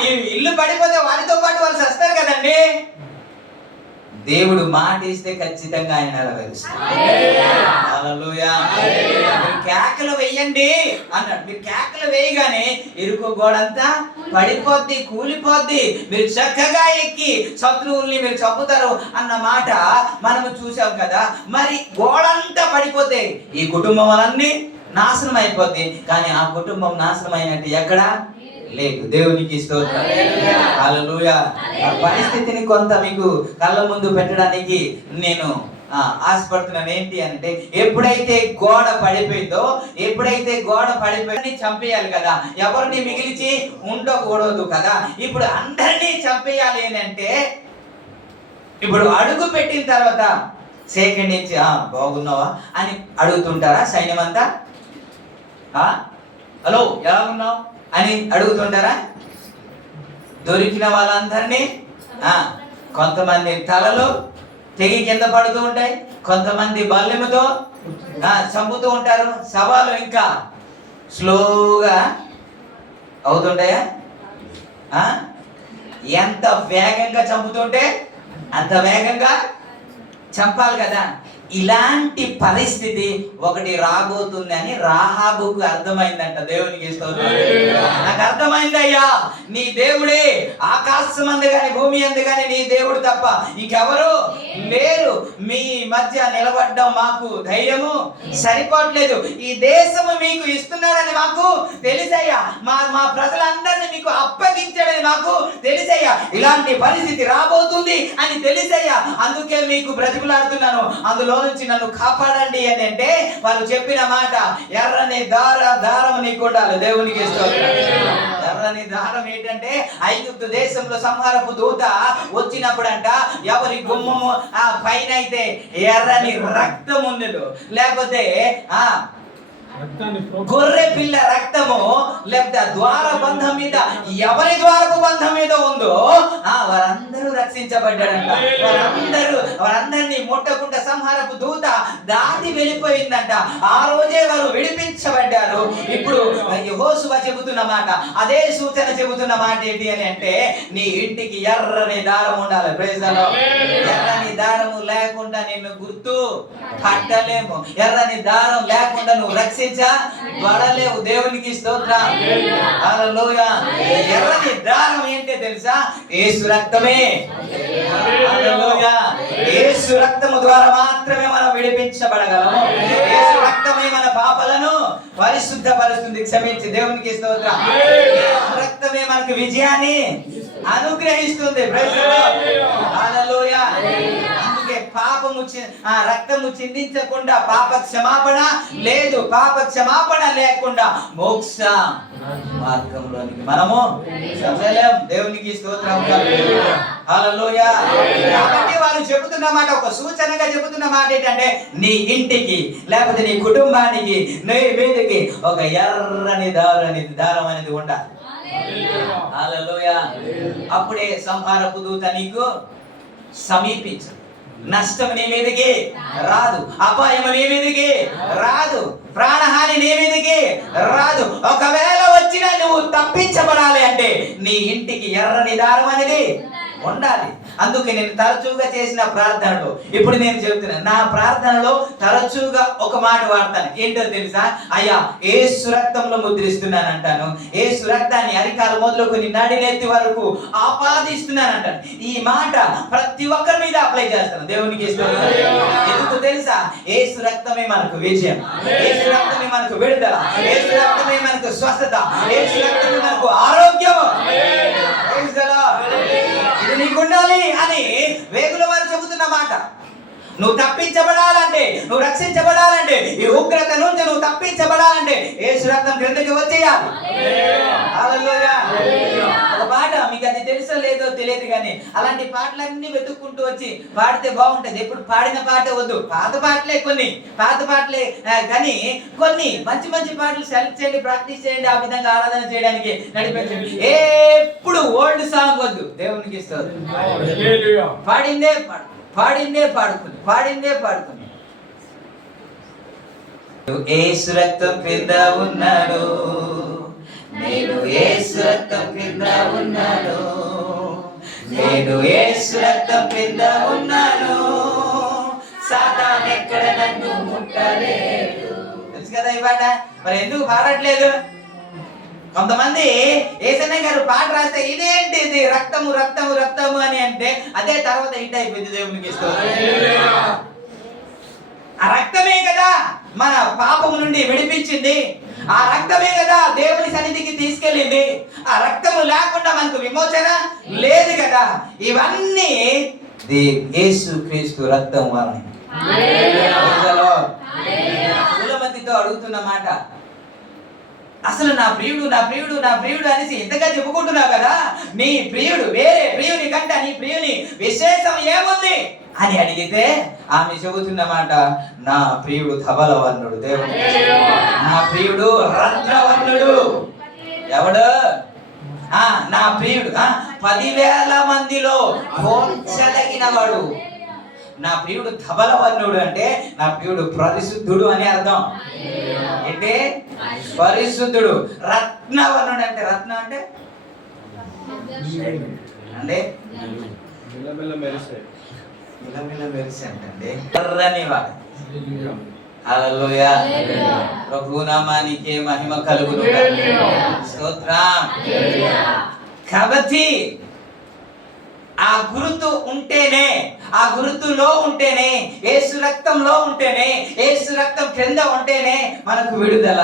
ఈ ఇల్లు పడిపోతే వారితో పాటు వాళ్ళు వస్తారు కదండి. దేవుడు మాట ఇస్తే ఖచ్చితంగా ఆయన నెరవేరుస్తాడు. హల్లెలూయా. మీరు కేకలు వేయండి అన్నాడు. మీరు కేకలు వేయగానే ఇరుకు గోడంతా పడిపోద్ది, కూలిపోద్ది. మీరు చక్కగా ఎక్కి శత్రువుల్ని మీరు చంపుతారు అన్న మాట మనము చూసాం కదా. మరి గోడంతా పడిపోతే ఈ కుటుంబం అన్నీ నాశనం అయిపోద్ది. కానీ ఆ కుటుంబం నాశనం అయినట్టు ఎక్కడ లేదు. దేవునికి స్తోత్రం. హల్లెలూయా. ఆ పరిస్థితిని కొంత మీకు కళ్ళ ముందు పెట్టడానికి నేను ఆశపడుతున్నాను. ఏంటి అంటే, ఎప్పుడైతే గోడ పడిపోయిందో, చంపేయాలి కదా, ఎవరిని మిగిలిచి ఉండకూడదు కదా. ఇప్పుడు అందరినీ చంపేయాలి అంటే, ఇప్పుడు అడుగు పెట్టిన తర్వాత సెకండ్ నుంచి బాగున్నావా అని అడుగుతుంటారా సైన్యం అంతా? హలో ఎలా ఉన్నావు అని అడుగుతుంటారా? దొరికిన వాళ్ళందరినీ కొంతమంది తలలు తెగి కింద పడుతూ ఉంటాయి, కొంతమంది బల్లెముతో చంపుతూ ఉంటారు, శవాలు ఇంకా స్లోగా అవుతుంటాయా? ఎంత వేగంగా చంపుతుంటే అంత వేగంగా చంపాలి కదా. ఇలాంటి పరిస్థితి ఒకటి రాబోతుంది అని రాహాబుకు అర్థమైందంట. దేవునికి స్తోత్రం. నాకు అర్థమైందయ్యా, నీ దేవుడే ఆకాశం అందు గాని భూమి అందు గాని నీ దేవుడు తప్ప ఇంకెవరు లేరు. మీ మధ్య నిలబడ్డం మాకు ధైర్యము సరిపోవట్లేదు. ఈ దేశము మీకు ఇస్తున్నాడని మాకు తెలుసయ్యా, మా ప్రజలందరినీ మీకు అప్పగించాడని మాకు తెలుసయ్యా. ఇలాంటి పరిస్థితి రాబోతుంది అని తెలుసయ్యా, అందుకే మీకు బ్రతికులాడుతున్నాను, అందులో నుంచి నన్ను కాపాడండి అని అంటే వాళ్ళు చెప్పిన మాట, ఎర్రని దారం నీకు ఉండాలి. దేవునికి స్తోత్రం. ఎర్రని దారం ఏంటంటే ఐగుప్తు దేశంలో సంహారపు దూత వచ్చినప్పుడంట ఎవరి గుమ్మము పైన అయితే ఎర్రని రక్తం ఉండదు, లేకపోతే గొర్రె పిల్ల రక్తము, లేకపోతే ద్వార బంధం మీద ఎవరి ద్వారపు బంధం మీద ఉందో వారందరూ రక్షించబడ్డాడంట. వారందరినీ ముట్టకుండా సంహారపు దూత దాటి వెళ్ళిపోయిందంట. ఆ రోజే వారు విడిపించబడ్డారు. ఇప్పుడు యెహోషువ చెబుతున్న మాట, అదే సూచన చెబుతున్న మాట ఏంటి అని అంటే, నీ ఇంటికి ఎర్రని దారం ఉండాలి. Praise the Lord. ఎర్రని దారము లేకుండా నిన్ను గుర్తు పట్టలేము. ఎర్రని దారం లేకుండా నువ్వు రక్షించబడలేవు. దేవునికి స్తోత్రం. హల్లెలూయా. ఎర్రని దారం ఏంటో తెలుసా? యేసు రక్తమే. హల్లెలూయా. యేసు రక్తము ద్వారా మాత్రమే మనం విడిపించబడగలము. యేసు రక్తమే మన పాపాలను పరిశుద్ధపరుస్తుంది, క్షమించి. దేవునికి స్తోత్రం. యేసు రక్తమే మనకు విజయాన్ని అనుగ్రహిస్తుంది. Praise the Lord. హల్లెలూయా. అందుకే పాపము రక్తము చిందించకుండా పాప క్షమాపణ లేదు. పాప క్షమాపణ లేకుండా మోక్ష మార్గంలోనికి మనము వెళ్ళలేం. దేవునికి స్తోత్రం. హల్లెలూయా. కాబట్టి వారు చెబుతున్న మాట, ఒక సూచనగా చెబుతున్న మాట ఏంటంటే, నీ ఇంటికి లేకపోతే నీ కుటుంబానికి నీ మీదకి ఒక ఎర్రని దారం అనేది ఉండాలి. హల్లెలూయా. అప్పుడే సంహారపు దూత నీకు సమీపించు, నష్టం నీ మీదకి రాదు, అపాయం నీ మీదకి రాదు, ప్రాణహాని నీ మీదకి రాదు. ఒకవేళ వచ్చినా నువ్వు తప్పించబడాలి అంటే నీ ఇంటికి ఎర్రని దారం అనేది ఉండాలి. అందుకే నేను తరచుగా చేసిన ప్రార్థనలో ఇప్పుడు నేను చెబుతున్నాను, నా ప్రార్థనలో తరచుగా ఒక మాట వాడతాను. ఏంటో తెలుసా? అయ్యా, యేసు రక్తంలో ముద్రిస్తున్నాను అంటాను. యేసు రక్తాన్ని అరికాలు మొదలుకొని నడినెత్తి వరకు ఆపాదిస్తున్నాను అంటాను. ఈ మాట ప్రతి ఒక్కరి మీద అప్లై చేస్తాను. దేవునికి స్తోత్రం. ఎందుకు తెలుసా? యేసు రక్తమే మనకు విజయం, యేసు రక్తమే మనకు విడుదల, యేసు రక్తమే మనకు స్వస్థత, యేసు రక్తమే మనకు ఆరోగ్యం. ఇది నీకుండాలి అని వేగుల వారు చెబుతున్న మాట. నువ్వు తప్పించబడాలంటే, నువ్వు రక్షించబడాలంటే, ఈ ఉగ్రత నుంచి నువ్వు తప్పించబడాలంటే యేసు రక్తం క్రిందకి వచ్చేయాలి. హల్లెలూయా. ఒక పాట మీకు అది తెలుసో లేదో తెలియదు కానీ అలాంటి పాటలన్నీ వెతుక్కుంటూ వచ్చి పాడితే బాగుంటది. ఎప్పుడు పాడిన పాట వద్దు, పాత పాటలే, కొన్ని పాత పాటలే కానీ కొన్ని మంచి మంచి పాటలు సెలెక్ట్ చేయండి, ప్రాక్టీస్ చేయండి, ఆ విధంగా ఆరాధన చేయడానికి నడిపించండి. ఎప్పుడు ఓల్డ్ సాంగ్ వద్దు. దేవునికి ఇస్తుంది. పాడిందే పాడుకుని యేసు రక్తం క్రింద ఉన్నాడు, నేను యేసు రక్తం క్రింద ఉన్నాను, నేను యేసు రక్తం క్రింద ఉన్నాను, సాతాను ఎక్కడ నన్ను ముట్టలేడు. తెలుసు కదా ఈ పాట. మరి ఎందుకు పాడట్లేదు? కొంతమంది యేసయ్య గారు పాట రాస్తే ఇదేంటి ఇది రక్తము రక్తము రక్తము అని అంటే అదే తర్వాత హిట్ అయిపోయింది. దేవునికి స్తోత్రం. ఆ రక్తమే కదా మన పాపము నుండి విడిపించింది, ఆ రక్తమే కదా దేవుని సన్నిధికి తీసుకెళ్ళింది. ఆ రక్తము లేకుండా మనకు విమోచన లేదు కదా. ఇవన్నీ యేసు క్రీస్తు రక్తం వలన. కులమతితో అడుగుతున్న మాట, అసలు నా ప్రియుడు నా ప్రియుడు నా ప్రియుడు అనేసి ఎంతగా చెప్పుకుంటున్నావు కదా, నీ ప్రియుడు వేరే ప్రియుని కంటే నీ ప్రియుని విశేషం ఏముంది అని అడిగితే ఆమె చెబుతున్న మాట, నా ప్రియుడు ధవలవర్ణుడు. దేవుడు, నా ప్రియుడు రత్నవర్ణుడు. ఎవడు? నా ప్రియుడు 10,000 మందిలో పోల్చదగిన వాడు. నా ప్రియుడు ధవలవర్ణుడు అంటే నా ప్రియుడు పరిశుద్ధుడు అని అర్థం. ఏంటి? పరిశుద్ధుడు. రత్నవర్ణుడు అంటే రత్నం అంటే అంటే మిలమిల మెరిసే. మిలమిల మెరిసే అంటే ఎర్రని వాడు. హల్లెలూయా. ప్రభు నామానికి మహిమ కలుగును గాక. స్తోత్రం. కాబట్టి ఆ గుర్తు ఉంటేనే, ఆ గుర్తులో ఉంటేనే, యేసు రక్తంలో ఉంటేనే, యేసు రక్తం క్రింద ఉంటేనే మనకు విడుదల,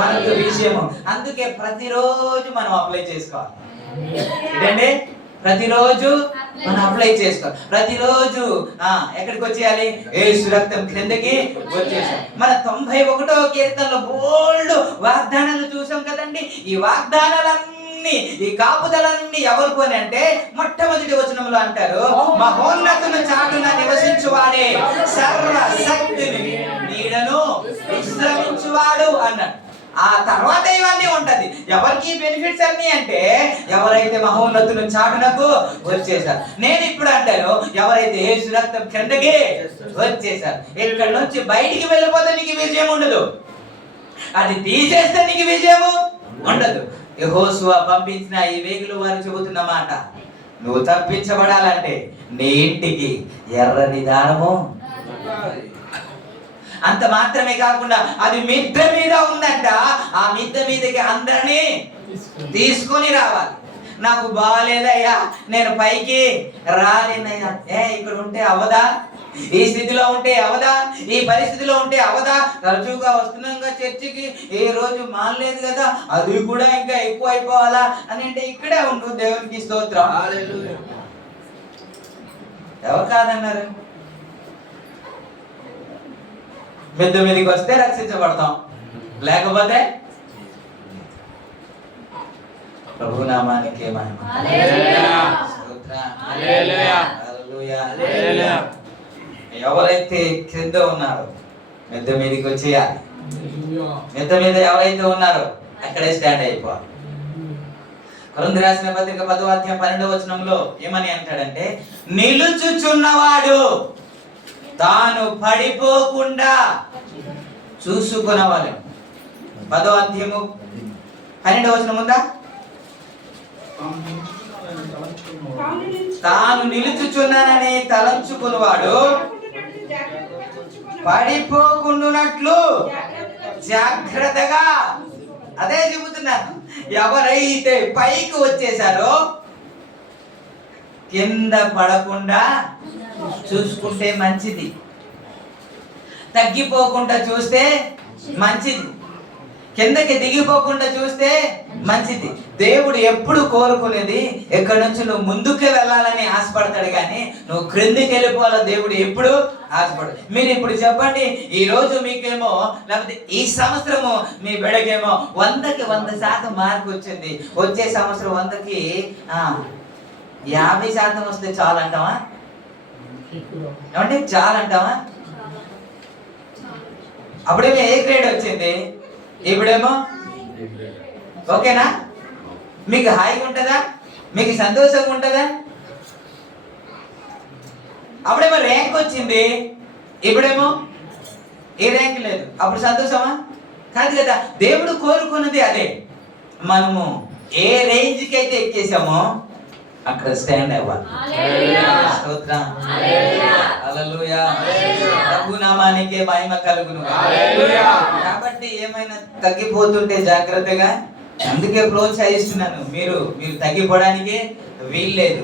మనకు విజయము. అందుకే ప్రతిరోజు మనం అప్లై చేసుకోవాలి. ఏంటండి? ప్రతిరోజు మనం అప్లై చేసుకోవాలి. ప్రతిరోజు ఎక్కడికి వచ్చేయాలి? యేసు రక్తం క్రిందకి వచ్చేసాం. మన 91వ కీర్తనలో బోల్డ్ వాగ్దానాలు చూసాం కదండి. ఈ వాగ్దానాలన్నీ, ఈ కాపుదలన్నీ ఎవరికి అని అంటే మొట్టమొదటి వచనంలో అంటారు, మహోన్నతుని చాటున నివసించువాడే సర్వశక్తిని నీడను విశ్రమించువాడు అన్నాడు. ఆ తర్వాత ఇవన్నీ ఉంటది. ఎవరికి బెనిఫిట్స్ అన్ని అంటే ఎవరైతే మహోన్నతుని చాటునకు వచ్చేసారు. నేను ఇప్పుడు అంటాను, ఎవరైతే యేసు రక్తం కిందకి వచ్చేసారు. ఇక్కడ నుంచి బయటికి వెళ్ళిపోతే నీకు విజయం ఉండదు, అది తీసేస్తే నీకు విజయము ఉండదు. యెహోషువ పంపించిన ఈ వేగులు వారు చెబుతున్న మాట, నువ్వు తప్పించబడాలంటే నీ ఇంటికి ఎర్రని దారము. అంత మాత్రమే కాకుండా అది మిద్దె మీద ఉందంట. ఆ మిద్దె మీదకి అందరినీ తీసుకొని రావాలి. నాకు బాగాలేదయ్యా, నేను పైకి రాలేనయ్యా. ఇక్కడ ఉంటే అవదా? ఈ స్థితిలో ఉంటే అవదా? ఈ పరిస్థితిలో ఉంటే అవదా? తరచుగా వస్తున్నాగా చర్చికి, ఏ రోజు మానలేదు కదా, అది కూడా ఇంకా ఎక్కువ అయిపోవాలా అని అంటే ఇక్కడే ఉండు. దేవునికి స్తోత్రం. ఎవరు కాదన్నారు? మిద్దె మీదకి వస్తే రక్షించబడతాం, లేకపోతే ప్రభు నామానికి మహిమ. ఎవరైతే క్రింద ఉన్నారో మిద్దె మీదకి వచ్చేయాలి. మిద్దె మీద ఎవరైతే ఉన్నారో అక్కడే స్టాండ్ అయిపోవాలి. కొరింథీ రాసిన పత్రిక 10వ అధ్యాయం 12వ వచనంలో ఏమని అంటాడంటే, నిలుచుచున్నవాడు తాను పడిపోకుండా చూసుకున్నవాడు. 10వ అధ్యాయము 12వ వచనం ఉందా? తాను నిలుచుచున్నానని తలంచుకున్నవాడు పడిపోకుండునట్లు జాగ్రత్తగా. అదే చెబుతున్నాను, ఎవరైతే పైకి వచ్చేసారో కింద పడకుండా చూసుకుంటే మంచిది, తగ్గిపోకుండా చూస్తే మంచిది, కిందకి దిగిపోకుండా చూస్తే మంచిది. దేవుడు ఎప్పుడు కోరుకునేది ఎక్కడి నుంచి నువ్వు ముందుకు వెళ్ళాలని ఆశపడతాడు, కానీ నువ్వు క్రిందికి వెళ్ళిపోవాలో దేవుడు ఎప్పుడు ఆశపడు. మీరు ఇప్పుడు చెప్పండి, ఈ రోజు మీకేమో, లేకపోతే ఈ సంవత్సరము మీ బిడ్డకేమో 100కి 100% మార్క్ వచ్చింది. వచ్చే సంవత్సరం 100కి 50% వస్తే చాలు అంటావా? ఏమంటే చాలు అంటావా? అప్పుడేమో ఏ గ్రేడ్ వచ్చింది, ఇప్పుడేమో ఓకేనా? మీకు హాయిగా ఉంటుందా? మీకు సంతోషంగా ఉంటుందా? అప్పుడేమో ర్యాంక్ వచ్చింది, ఇప్పుడేమో ఏ ర్యాంక్ లేదు, అప్పుడు సంతోషమా? కాదు కదా. దేవుడు కోరుకున్నది అదే. మనము ఏ రేంజ్కి అయితే ఎక్కేసామో అక్కడ స్టాండ్ అవ్వాలి. స్తోత్రం. హల్లెలూయా. ప్రభు నామానికే మహిమ కలుగును. కాబట్టి ఏమైనా తగ్గిపోతుంటే జాగ్రత్తగా, అందుకే ప్రోత్సహిస్తున్నాను, మీరు తగ్గిపోవడానికి వీల్లేదు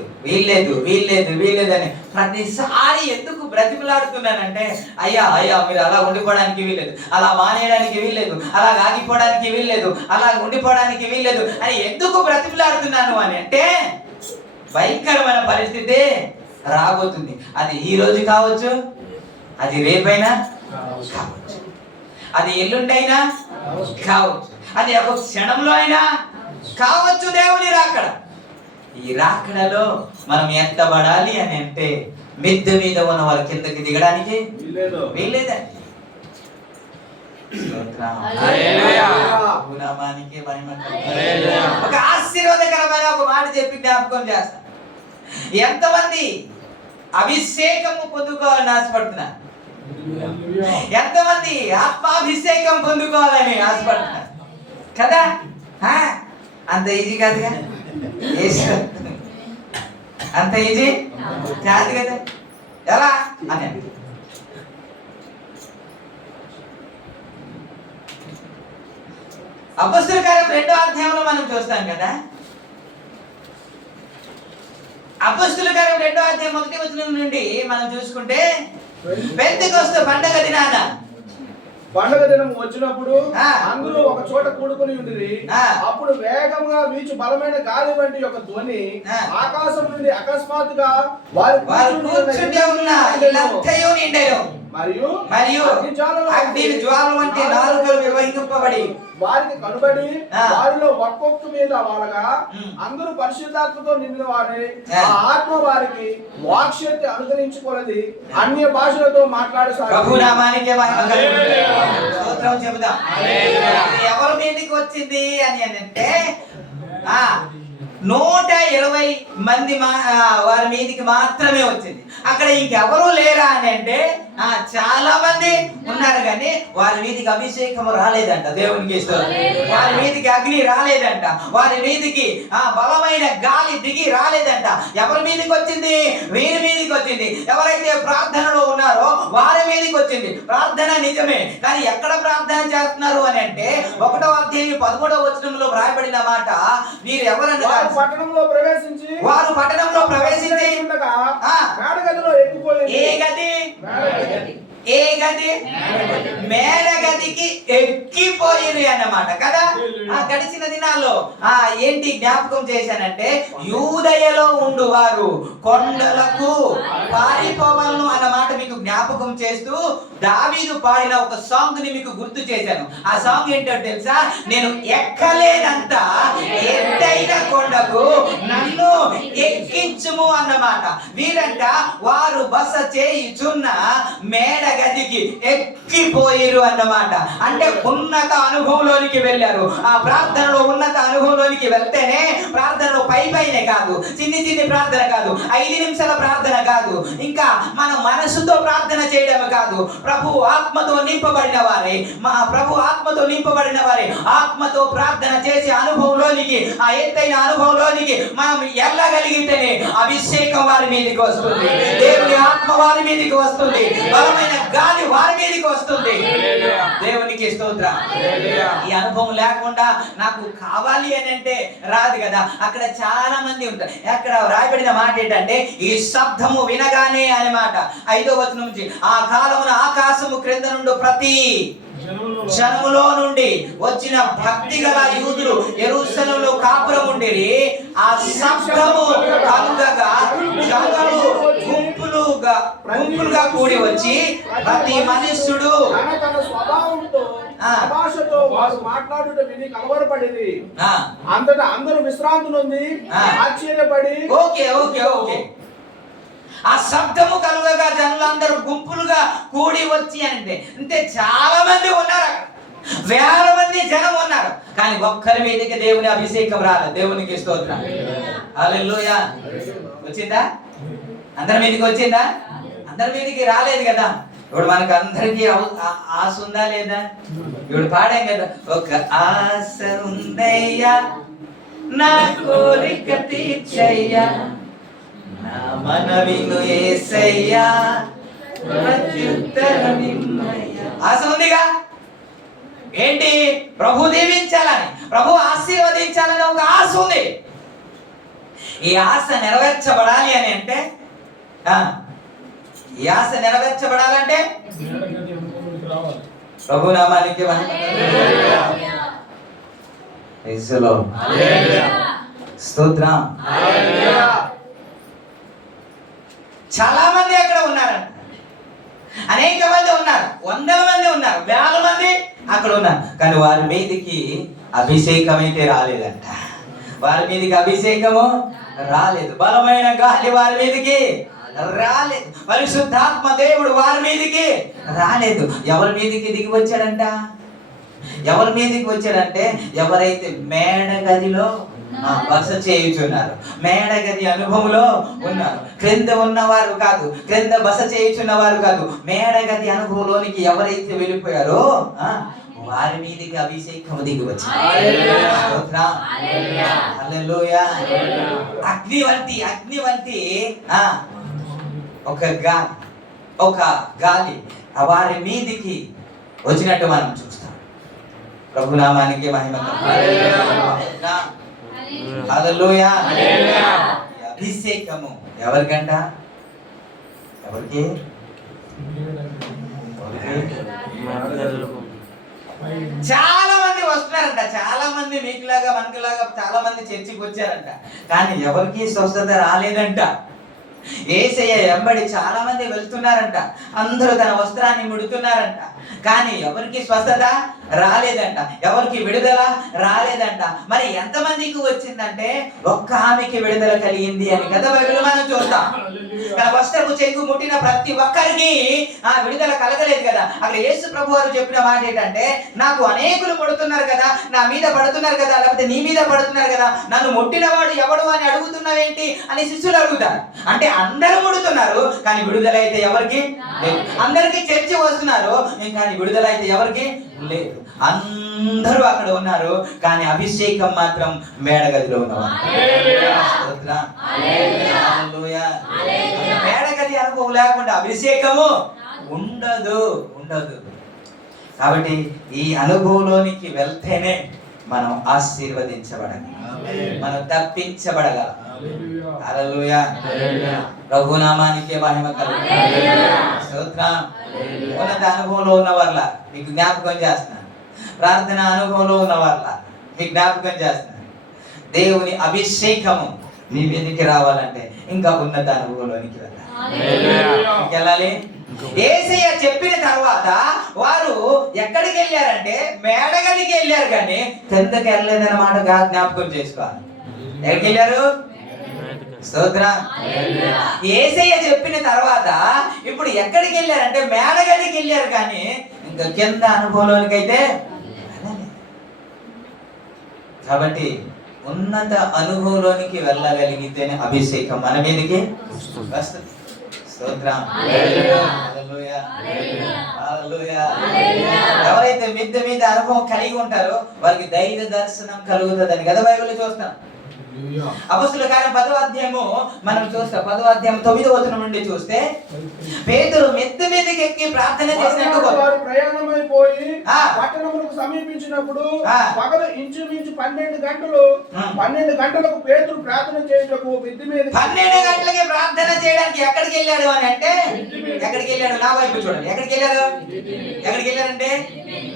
అని ప్రతిసారి ఎందుకు బ్రతిమలాడుతున్నానంటే, అయ్యా మీరు అలా ఉండిపోవడానికి వీల్లేదు, అలా మానేయడానికి వీల్లేదు, అలా ఆగిపోవడానికి వీల్లేదు, అలా ఉండిపోవడానికి వీల్లేదు అని ఎందుకు బ్రతిమలాడుతున్నాను అని అంటే, భయంకరమైన పరిస్థితి రాబోతుంది. అది ఈ రోజు కావచ్చు, అది రేపైనా కావచ్చు, అది ఎల్లుండైనా కావచ్చు, అది ఒక క్షణంలో అయినా కావచ్చు. దేవుని రాకడ, ఈ రాకడలో మనం ఎత్తబడాలి అని అంటే మిద్దె మీద ఉన్న వాళ్ళ కిందకి దిగడానికి వీల్లేదండి. ఒక ఆశీర్వాదకరమైన ఒక మాట చెప్పి జ్ఞాపకం చేస్తాను. ఎంతమంది అభిషేకము పొందుకోవాలని ఆశపడుతున్నా? ఎంతమంది ఆత్మాభిషేకం పొందుకోవాలని ఆశపడుతున్నారు కదా? అంత ఈజీ కాదుగా, అంత ఈజీ కాదు కదా. ఎలా అని అపొస్తలుల కార్యం 2వ అధ్యాయంలో మనం చూస్తాం కదా. అపొస్తలుల కార్యం 2వ అధ్యాయం 1వ వచనం నుండి మనం చూసుకుంటే, పెంతెకొస్తు పండగ దినాన, పండుగ దినం వచ్చినప్పుడు అందరూ ఒక చోట కూడుకుని ఉండిరి. అప్పుడు వేగంగా వీచు బలమైన గాలి వంటి ఒక ధ్వని ఆకాశం నుండి అకస్మాత్తుగా వారు కూర్చుని ఉన్న ఇల్లంతయు నిండెను. మరియు అగ్ని జ్వాల వంటి నాలుకలు వివహింపబడి వారికి కనబడి వారిలో ఒక్కొక్క మీద వాళ్ళగా అందరూ పరిశుద్ధాత్మతో నిండిన వారే. ఆ ఆత్మ వారికి వాక్శక్తి అనుగ్రహించుకున్నది, అన్య భాషలతో మాట్లాడసాగారు. ప్రభునామానికి మహిమ కలుగును. స్తోత్రం చెబుదాం. ఎవరి మీదకి వచ్చింది అని అంటే 120 మంది వారి మీదకి మాత్రమే వచ్చింది. అక్కడ ఇంకెవరూ లేరా అని అంటే చాలా మంది ఉన్నారు, కానీ వారి మీదకి అభిషేకం రాలేదంట. దేవునికి వారి మీదకి అగ్ని రాలేదంట. వారి మీదకి బలమైన గాలి దిగి రాలేదంట. ఎవరి మీదకి వచ్చింది? వీరి మీదకి వచ్చింది. ఎవరైతే ప్రార్థనలో ఉన్నారో వారి మీదకి వచ్చింది. ప్రార్థన నిజమే, కానీ ఎక్కడ ప్రార్థన చేస్తున్నారు అని అంటే 1వ అధ్యాయం 11వ వచనంలో వ్రాయబడిన మాట, వీరు ఎవరన్నా వారు పట్టణంలో ప్రవేశించి మేడగదిలో ఎక్కిపోయి ఏ గది మేడగదికి ఎక్కిపోయింది అన్నమాట కదా. గడిచిన దినాల్లో ఏంటి జ్ఞాపకం చేశానంటే, యూదయలో ఉండు వారు కొండలకు పారిపోవాలను అన్నమాట మీకు జ్ఞాపకం చేస్తూ దావీదు పాడిన ఒక సాంగ్ ని మీకు గుర్తు చేశాను. ఆ సాంగ్ ఏంటో తెలుసా? నేను ఎక్కలేనంత ఎత్తైన కొండకు నన్ను ఎక్కించుము అన్నమాట. వీరంట వారు బస చేయుచున్న మేడ గదికి ఎక్కిపోయారు అన్నమాట. అంటే ఉన్నత అనుభవంలోనికి వెళ్ళారు. ఆ ప్రార్థనలో ఉన్నత అనుభవంలోనికి వెళ్తేనే ప్రార్థనలో పైనే కాదు, చిన్ని ప్రార్థన కాదు, 5 నిమిషాల ప్రార్థన కాదు, ఇంకా మన మనసుతో ప్రార్థన చేయడం కాదు. ప్రభు ఆత్మతో నింపబడిన వారే, ఆత్మతో ప్రార్థన చేసే అనుభవంలోనికి, ఆ ఎత్తైన అనుభవంలోనికి మనం వెళ్ళగలిగితేనే అభిషేకం వారి మీదకి వస్తుంది, దేవుని ఆత్మ వారి మీదకి వస్తుంది, బలమైన గాలి వారి మీదకి వస్తుంది. దేవునికి స్తోత్రం. ఈ అనుభవం లేకుండా నాకు కావాలి అని అంటే రాదు కదా. అక్కడ చాలా మంది ఉంటారు. అక్కడ రాయబడిన మాట ఏంటంటే, ఈ శబ్దము వినగానే అనే మాట 5వ వచనం నుంచి, ఆ కాలమున ఆకాశము క్రింద నుండి ప్రతి జనములో నుండి వచ్చిన భక్తి గల యూదులు యెరూషలేములో కాపురం ఉండిరి. ఆ శబ్దము కలుగగా జనులు గుంపులుగా కూడి వచ్చి ప్రతి మనుష్యుడు తన స్వభావంతో భాషతో వారు మాట్లాడుట విని కలవరపడింది. అంతటా అందరూ విశ్రాంతి నొంది ఆశ్చర్యపడి ఓకే ఆ శబ్దము కలుగగా జనులందరూ గుంపులుగా కూడి వచ్చి అంటే చాలా మంది ఉన్నారు, వేల మంది జనం ఉన్నారు, కానీ ఒక్కరి మీదకి దేవుని అభిషేకం రాలేదు. దేవునికి స్తోత్రం. హల్లెలూయా. వచ్చిందా? అందరి మీదకి వచ్చిందా? అందరి మీదకి రాలేదు కదా. ఇప్పుడు మనకు అందరికీ ఆశ ఉందా లేదా? ఇప్పుడు పాడాం కదా, ఒక ఆశ ఉందయ్యా నా కోరిక తీర్చయ్యా, నా మనవిను యేసయ్యా ప్రత్యుత్తరమిమ్మయ్యా. ఆశ ఉందిగా. ఏంటి? ప్రభు దీవించాలని, ప్రభు ఆశీర్వదించాలని ఒక ఆశ ఉంది. ఈ ఆశ నెరవేర్చబడాలి అని అంటే, ఈ ఆశ నెరవేర్చబడాలంటే ప్రభు నామానికి స్తోత్రం. చాలా మంది అక్కడ ఉన్నారంట, అనేక మంది ఉన్నారు, వందల మంది ఉన్నారు, వేల మంది అక్కడ ఉన్నారు, కానీ వారి మీదకి అభిషేకం అయితే రాలేదంట. వారి మీదకి అభిషేకము రాలేదు. బలమైన గాలి వారి మీదకి రాలేదు. పరిశుద్ధాత్మ దేవుడు వారి మీదకి రాలేదు. ఎవరి మీదకి దిగి వచ్చాడంట? ఎవరి మీదకి వచ్చాడంటే, ఎవరైతే మేడ గదిలో బస చేయుచున్నారు. మేడగది అనుభవంలో ఉన్నారు. క్రింద ఉన్నవారు కాదు, క్రింద బస చేయుచున్నవారు కాదు, మేడగది అనుభవంలోనికి ఎవరైతే వెళ్ళిపోయారో వారి మీదకి అభిషేకం దిగి వచ్చింది. హల్లెలూయా. అగ్ని వంటి ఒక గాలి వారి మీదికి వచ్చినట్టు మనం చూస్తాం. ప్రభునామానికి మహిమ. హల్లెలూయా. అభిషేకము ఎవరికంట? ఎవరికి? చాలా మంది వస్తున్నారంట, చాలా మంది మీకులాగా మనకులాగా చాలా మంది చర్చికి వచ్చారంట, కానీ ఎవరికి స్వస్థత రాలేదంట. యేసయ్య వెంబడి చాలా మంది వెళ్తున్నారంట, అందరూ తన వస్త్రాన్ని ముడుతున్నారంట, కానీ ఎవరికి స్వస్థత రాలేదంట, ఎవరికి విడుదల రాలేదంట. మరి ఎంతమందికి వచ్చిందంటే ఒక్క ఆమెకి విడుదల కలిగింది అని కదా బైబిల్ మనం చూస్తాం. తన వస్త్రపు చెంగు ముట్టిన ప్రతి ఒక్కరికి ఆ విడుదల కలగలేదు కదా. అక్కడ యేసు ప్రభు వారు చెప్పిన మాట ఏంటంటే, నాకు అనేకులు ముడుతున్నారు కదా, నా మీద పడుతున్నారు కదా, లేకపోతే నీ మీద పడుతున్నారు కదా, నన్ను ముట్టిన వాడు ఎవడు అని అడుగుతున్నావేంటి అని శిష్యులు అడుగుతారు. అంటే అందరూ ముడుతున్నారు కానీ విడుదల అయితే ఎవరికి లేదు. అందరికి చర్చి వస్తున్నారు కానీ విడుదల అయితే ఎవరికి లేదు. అందరూ అక్కడ ఉన్నారు కానీ అభిషేకం మాత్రం మేడగదిలో ఉన్నవారు. మేడగది అనుభవం లేకుండా అభిషేకము ఉండదు. కాబట్టి ఈ అనుభవంలోనికి వెళ్తేనే మనం ఆశీర్వదించబడాలి, మనం తప్పించబడగలం. హల్లెలూయా. ప్రభునామానికి మహిమ కలుగును. స్తోత్రం. ఉన్నత అనుభవంలో ఉన్న వాళ్ళ మీకు జ్ఞాపకం చేస్తున్నాను, ప్రార్థన అనుభవంలో ఉన్న వాళ్ళ మీకు జ్ఞాపకం చేస్తున్నాను. దేవుని అభిషేకము మీ మీదకి రావాలంటే ఇంకా ఉన్నత అనుభవంలోనికి వెళ్ళాలి. యేసయ్య చెప్పిన తర్వాత వారు ఎక్కడికి వెళ్ళారంటే మేడగదికి వెళ్ళారు కానీ కిందకి వెళ్ళలేదన్నమాట జ్ఞాపకం చేసుకోవాలి. ఎక్కడికి వెళ్ళారు? స్తోత్రం. యేసయ్య చెప్పిన తర్వాత ఇప్పుడు ఎక్కడికి వెళ్ళారంటే మేడగదికి వెళ్ళారు కానీ ఇంకా కింద అనుభవంలోనికి అయితే. కాబట్టి ఉన్నత అనుభవంలోనికి వెళ్ళగలిగితేనే అభిషేకం మన మీదకి వస్తుంది. స్తోత్రం. హల్లెలూయా. హల్లెలూయా. ఎవరైతే మిద్దె మీద అనుభవం కలిగి ఉంటారో వారికి దైవ దర్శనం కలుగుతుందని కదా బైబిల్ చూస్తాం. అపొస్తలుల కార్యం 10వ అధ్యాయము మనం చూస్తాం. 10వ అధ్యాయం 9వ వచనం నుండి చూస్తే పేతురు మిద్దె మీదకి ఎక్కి ప్రార్థన చేసినట్టు ప్రయాణమైపోయి పట్టణములకు సమీపించినప్పుడు పగలు ఇంచుమించు 12 గంటలకు పేతురు ప్రార్థన చేయటకు మిద్దె మీద 12 గంటలకి ప్రార్థన చేయడానికి ఎక్కడికి వెళ్ళాడు అని అంటే ఎక్కడికి వెళ్ళాడు? నా వైపు చూడండి. ఎక్కడికి వెళ్ళారంటే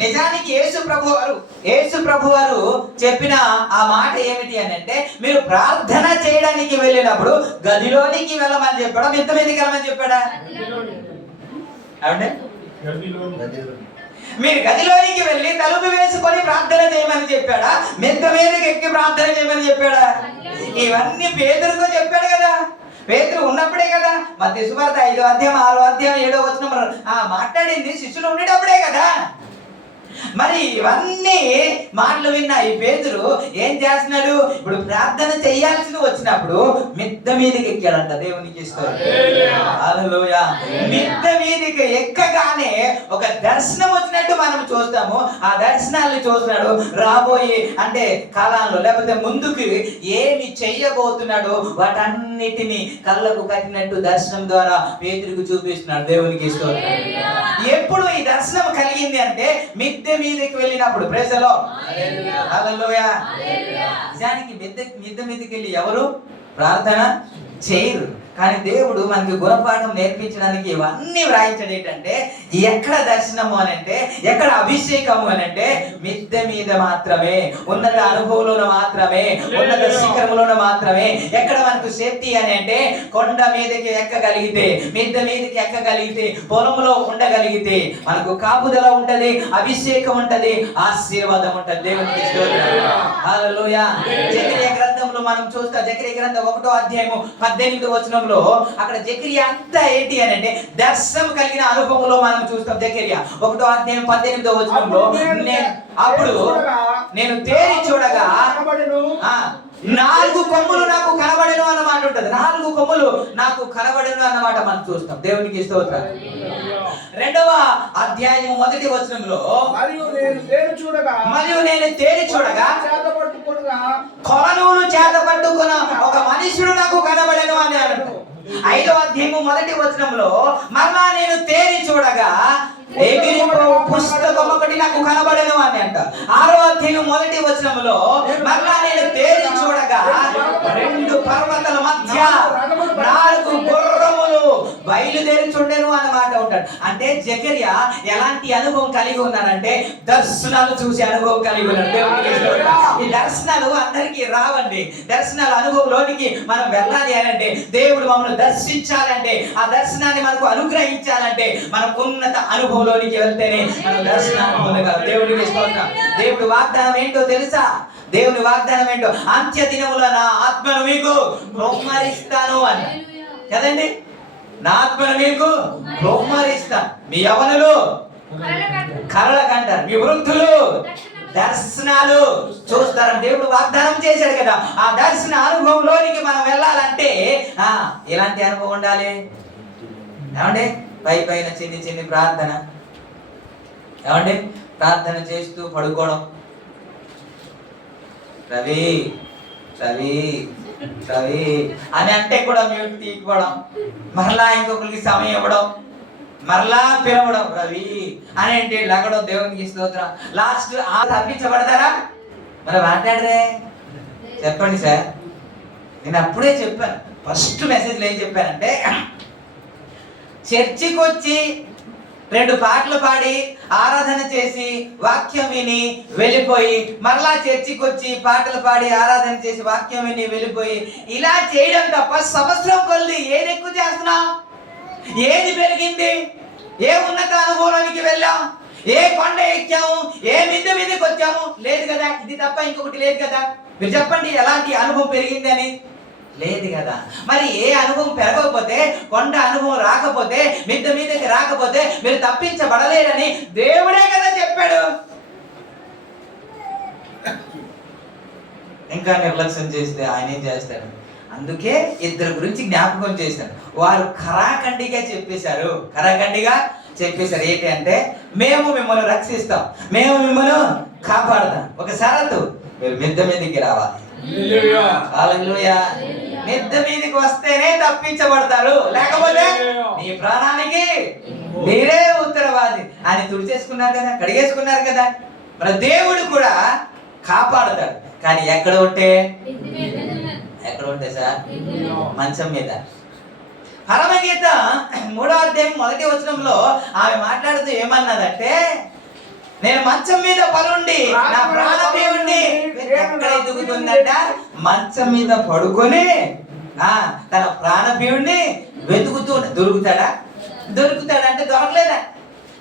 నిజానికి యేసు ప్రభు వారు చెప్పిన ఆ మాట ఏమిటి అని అంటే, మీరు ప్రార్థన చేయడానికి వెళ్ళినప్పుడు గదిలోనికి వెళ్ళమని చెప్పాడా, మిద్దె మీదకి వెళ్ళమని చెప్పాడా? అవునండి, మీరు గదిలోనికి వెళ్ళి తలుపు వేసుకొని ప్రార్థన చేయమని చెప్పాడా, మిద్దె మీదకి ఎక్కి ప్రార్థన చేయమని చెప్పాడా? ఇవన్నీ పేతురుతో చెప్పాడు కదా. పేతురు ఉన్నప్పుడే కదా మత్తయి సువార్త 5వ అధ్యాయం 6వ అధ్యాయం 7వ వచనం మాట్లాడింది శిష్యులు ఉండేటప్పుడే కదా. మరి ఇవన్నీ మాటలు విన్న ఈ పేతురు ఏం చేస్తున్నాడు? ఇప్పుడు ప్రార్థన చేయాల్సి వచ్చినప్పుడు మిద్దె మీదకి ఎక్కాడంట. దేవునికి స్తోత్రం. హల్లెలూయా. మిద్దె మీదకి ఎక్కగానే ఒక దర్శనం వచ్చినట్టు మనం చూస్తాము. ఆ దర్శనాన్ని చూస్తున్నాడు. రాబోయే అంటే కాలంలో లేకపోతే ముందుకు ఏమి చెయ్యబోతున్నాడు వాటన్నిటిని కళ్ళకు కట్టినట్టు దర్శనం ద్వారా పేతురుకు చూపిస్తున్నాడు. దేవునికి స్తోత్రం. ఎప్పుడు ఈ దర్శనం కలిగింది అంటే మిద్దె మీదకి వెళ్ళినప్పుడు. Praise the Lord. హల్లెలూయా. నిజానికి మిద్దె మీదకి వెళ్ళి ఎవరు ప్రార్థన చేయరు, కానీ దేవుడు మనకి గుణపాఠం నేర్పించడానికి ఇవన్నీ వ్రాయించడం ఏంటంటే ఎక్కడ దర్శనము అని అంటే, ఎక్కడ అభిషేకము అని అంటే మిద్దె మీద మాత్రమే, ఉన్నత అనుభవంలో మాత్రమే, ఉన్నత శిఖరంలో మాత్రమే. ఎక్కడ మనకు సేఫ్టీ అని అంటే కొండ మీదకి ఎక్కగలిగితే, మిద్దె మీదకి ఎక్కగలిగితే, పొలంలో ఉండగలిగితే మనకు కాపుదల ఉంటది, అభిషేకం ఉంటది, ఆశీర్వాదం ఉంటది. దేవునికి స్తోత్రం. హల్లెలూయా. జకరియా గ్రంథంలో మనం చూస్తాం. జకరియా గ్రంథం 1వ అధ్యాయము 18వ వచనం అక్కడ జకరియా అంతా ఏంటి అని అంటే దర్శనం కలిగిన అనుభవంలో మనం చూస్తాం. జకరియా 1వ అధ్యాయం 18వ వచనంలో అప్పుడు నేను తేరి చూడగా 4 కొమ్ములు నాకు కనబడెను అన్నమాట ఉంటది. 4 కొమ్ములు నాకు కనబడెను అన్నమాట మనం చూస్తాం. దేవునికి స్తోత్రం. 2వ అధ్యాయం 1వ వచనంలో మరియు నేను తేరి చూడగా కొలనూలు చేత పట్టుకున్న ఒక మనుషుడు నాకు కనబడెను అని అన్నాడు. 5వ అధ్యాయం 1వ వచనంలో మరలా నేను తేరి చూడగా ఎగిరిపో పుస్తకం ఒకటి నాకు కనబడెను అని అంట. 6వ అధ్యాయం 1వ వచనంలో మరలా నేను తేరి చూడగా 2 పర్వతాల మధ్య 4 గుర్రములు బయలుదేరుచుండెను అన్నమాట ఉంటాడు. అంటే జకర్యా ఎలాంటి అనుభవం కలిగి ఉన్నాడంటే దర్శనాలు చూసే అనుభవం కలిగి ఉన్నాడు. దేవునికి స్తోత్రం. ఈ దర్శనాలు అందరికీ రావండి. దర్శనాల అనుభవంలోనికి మనం వెళ్ళాలి అని అంటే, దేవుడు మమ్మల్ని దర్శించాలంటే, ఆ దర్శనాన్ని మనకు అనుగ్రహించాలంటే మనం ఉన్నత అనుభవంలోనికి వెళ్తేనే మనం దర్శనాన్ని పొందగలం. దేవునికి స్తోత్రం. దేవుడి వాగ్దానం ఏంటో తెలుసా? దేవుని వాగ్దానం ఏంటో, అంత్య దినములో నా ఆత్మను మీకు కుమ్మరిస్తాను అని కదండి. నా ఆత్మను మీకు కుమ్మరిస్తాను. మీ యవనులు కలలు కంటారు, మీ వృద్ధులు దర్శనాలు చూస్తారని దేవుడు వాగ్దానం చేశాడు కదా. ఆ దర్శన అనుభవంలోనికి మనం వెళ్ళాలంటే ఇలాంటి అనుభవం ఉండాలి. ఏమండి? పైన చిన్ని ప్రార్థన, ఏమండి? ప్రార్థన చేస్తూ పడుకోవడం, రవి రవి రవి అని అంటే కూడా మ్యూట్ తీసుకోవడం, మరలా ఇంకొకరికి సమయం ఇవ్వడం, మరలా పిలవడం రవి అని అంటే లగడం. దేవునికి స్తోత్రం. లాస్ట్ తప్పించబడతారా? మరి మాట్లాడరే చెప్పండి సార్. నేను అప్పుడే చెప్పాను, ఫస్ట్ మెసేజ్లో ఏం చెప్పానంటే, చర్చికి వచ్చి 2 పాటలు పాడి ఆరాధన చేసి వాక్యం విని వెళ్ళిపోయి, మరలా చర్చికి వచ్చి పాటలు పాడి ఆరాధన చేసి వాక్యం విని వెళ్ళిపోయి, ఇలా చేయడం తప్ప సంవత్సరం కొద్ది ఏది ఎక్కువ చేస్తున్నాం? ఏది పెరిగింది? ఏ ఉన్నత అనుభవానికి వెళ్ళాం? ఏ కొండ ఎక్కాము? ఏ మిద్దె మీదకి వచ్చాము? లేదు కదా. ఇది తప్ప ఇంకొకటి లేదు కదా. మీరు చెప్పండి, ఎలాంటి అనుభవం పెరిగింది అని? లేదు కదా. మరి ఏ అనుభవం పెరగకపోతే, కొండ అనుభవం రాకపోతే, మిద్దె మీదకి రాకపోతే మీరు తప్పించబడలేరని దేవుడే కదా చెప్పాడు. ఇంకా నిర్లక్ష్యం చేస్తే ఆయన ఏం చేస్తాడు? అందుకే 2 గురించి జ్ఞాపకం చేశారు. వారు ఖరాఖండిగా చెప్పేశారు. ఏంటి అంటే, మేము మిమ్మల్ని రక్షిస్తాం, మేము మిమ్మల్ని కాపాడుతాం. ఒక షరతు, మీరు మిద్దె మీదకి రావాలి. హల్లెలూయా. మిద్దె మీదకి వస్తేనే తప్పించబడతారు, లేకపోతే నీ ప్రాణానికి మీరే ఉత్తరవాది అని తుడిచేసుకున్నారు కదా, కడిగేసుకున్నారు కదా. మన దేవుడు కూడా కాపాడుతాడు. కానీ ఎక్కడ ఉంటే సార్? మంచం మీద. పరమగీత 3వ అధ్యాయం 1వ వచనంలో ఆమె మాట్లాడుతూ ఏమన్నదంటే, నేను మంచం మీద పడుండి నా ప్రాణప్రియుణ్ణి ఎక్కడ ఎదుగుతుందట? మంచం మీద పడుకొని తన ప్రాణప్రియుణ్ణి వెతుకుతూ. దొరుకుతాడంటే దొరకలేదా?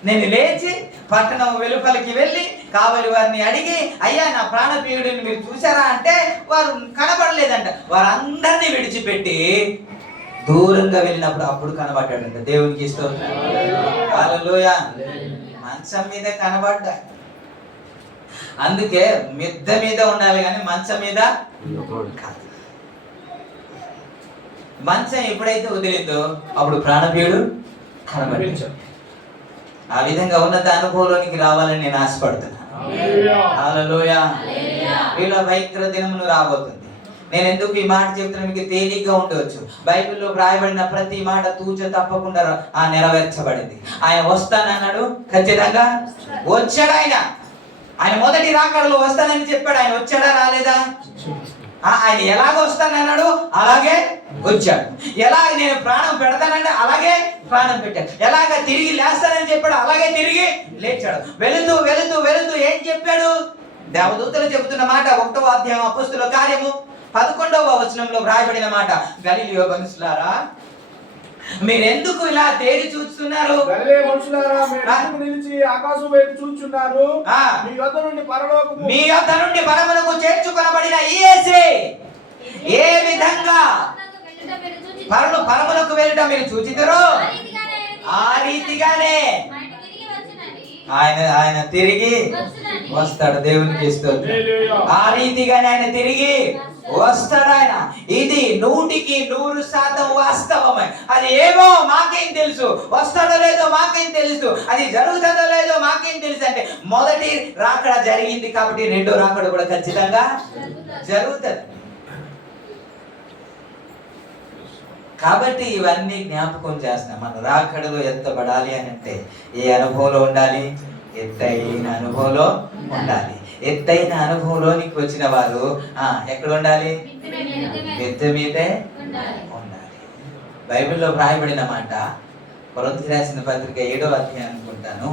నేను లేచి పట్టణం వెలుపలికి వెళ్ళి కావలి వారిని అడిగి, అయ్యా నా ప్రాణప్రియుడిని మీరు చూసారా అంటే వారు కనబడలేదంట. వారందరినీ విడిచిపెట్టి దూరంగా వెళ్ళినప్పుడు అప్పుడు కనబడ్డాడంట. దేవునికి స్తోత్రం. హల్లెలూయా. మంచం మీద కనబడ్డా. అందుకే మిద్దె మీద ఉండాలి కానీ మంచం మీద కాదు. మంచం ఎప్పుడైతే వదిలిందో అప్పుడు ప్రాణప్రియుడు కనబడించాడు. ఆ విధంగా ఉన్నత అనుభవంలోనికి రావాలని నేను ఆశపడుతున్నాను. హల్లెలూయా. వీళ్ళ భయంకర దినమును రాబోతుంది. నేను ఎందుకు ఈ మాట చెప్తున్నా, మీకు తేలిగ్గా ఉండవచ్చు. బైబిల్లో రాయబడిన ప్రతి మాట తూచ తప్పకుండా నెరవేర్చబడింది. ఆయన వస్తానన్నాడు, ఖచ్చితంగా వచ్చాడు. ఆయన మొదటి రాకడలో వస్తానని చెప్పాడు. ఆయన వచ్చాడా రాలేదా? ఆయన ఎలాగ వస్తానన్నాడు, అలాగే వచ్చాడు. ఎలాగ నేను ప్రాణం పెడతానంటే అలాగే ప్రాణం పెట్టాడు. ఎలాగ తిరిగి లేస్తానని చెప్పాడు, అలాగే తిరిగి లేచాడు. వెళుతూ వెళుతూ వెళుతూ ఏం చెప్పాడు? దేవదూతలు చెబుతున్న మాట 1వ అధ్యాయం అపోస్తుల కార్యము 11వ వచనంలో వ్రాయబడిన మాట, గలిలయ మనుషులారా మీరెందుకు ఇలా తేరి చూస్తున్నారు? గలిలయ మనుషులారా మీరు నిలిచి ఆకాశం వైపు చూస్తున్నారు. మీ యొద్ద నుండి పరమునకు చేర్చుకొనబడిన యేసే ఏ విధంగా పరమునకు వెళ్ళుట మీరు చూచితురో ఆ రీతిగానే ఆయన తిరిగి వస్తాడు. దేవునికి స్తోత్రం. ఆ రీతిగానే ఆయన తిరిగి వస్తాడు ఆయన. ఇది 100% వాస్తవమే. అది ఏమో మాకేం తెలుసు, వస్తాడో లేదో మాకేం తెలుసు, అది జరుగుతుందో లేదో మాకేం తెలుసు అంటే మొదటి రాకడ జరిగింది కాబట్టి రెండో రాకడ కూడా ఖచ్చితంగా జరుగుతుంది. కాబట్టి ఇవన్నీ జ్ఞాపకం చేస్తున్నాం. మన రాకడలో ఎత్తబడాలి అని అంటే ఏ అనుభవంలో ఉండాలి? ఎత్తైన అనుభవంలో ఉండాలి. ఎత్తైన అనుభవంలోనికి వచ్చిన వారు ఎక్కడ ఉండాలి? ఎత్తు మీదే ఉండాలి. బైబిల్లో వ్రాయబడిన మాట కొరింథీ రాసిన పత్రిక 7వ అధ్యాయం అనుకుంటాను.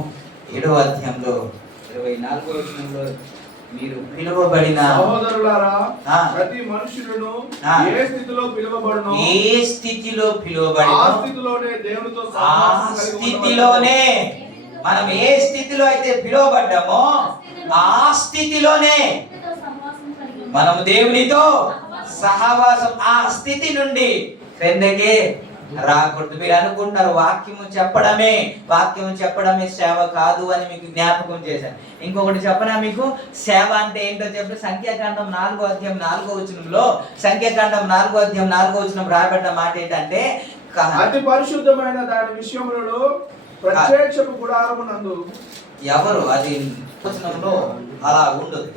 7వ అధ్యాయంలో 24వ వచనంలో మీరు పిలువబడిన సహోదరులారా, ప్రతి మనుషులను ఏ స్థితిలో పిలువబడునో ఏ స్థితిలో పిలువబడినో ఆ స్థితిలోనే దేవునితో ఆ స్థితిలోనే మనం ఏ స్థితిలో అయితే పిలువబడ్డామో ఆ స్థితిలోనే మనం దేవునితో సహవాసం. ఆ స్థితి నుండి క్రిందకే రాకూడదు. మీరు అనుకుంటారు వాక్యము చెప్పడమే సేవ కాదు అని మీకు జ్ఞాపకం చేశాను. ఇంకొకటి చెప్పనా మీకు? సేవ అంటే ఏంటో చెప్పి సంఖ్యాకాండం 4వ అధ్యాయం 4వ వచనంలో రాయబడ్డ మాట ఏంటంటే అతి పరిశుద్ధమైన దాని విషయములలో ప్రత్యక్షపు గుడారమునందు ఎవరు అది వచనంలో అలా ఉండదు.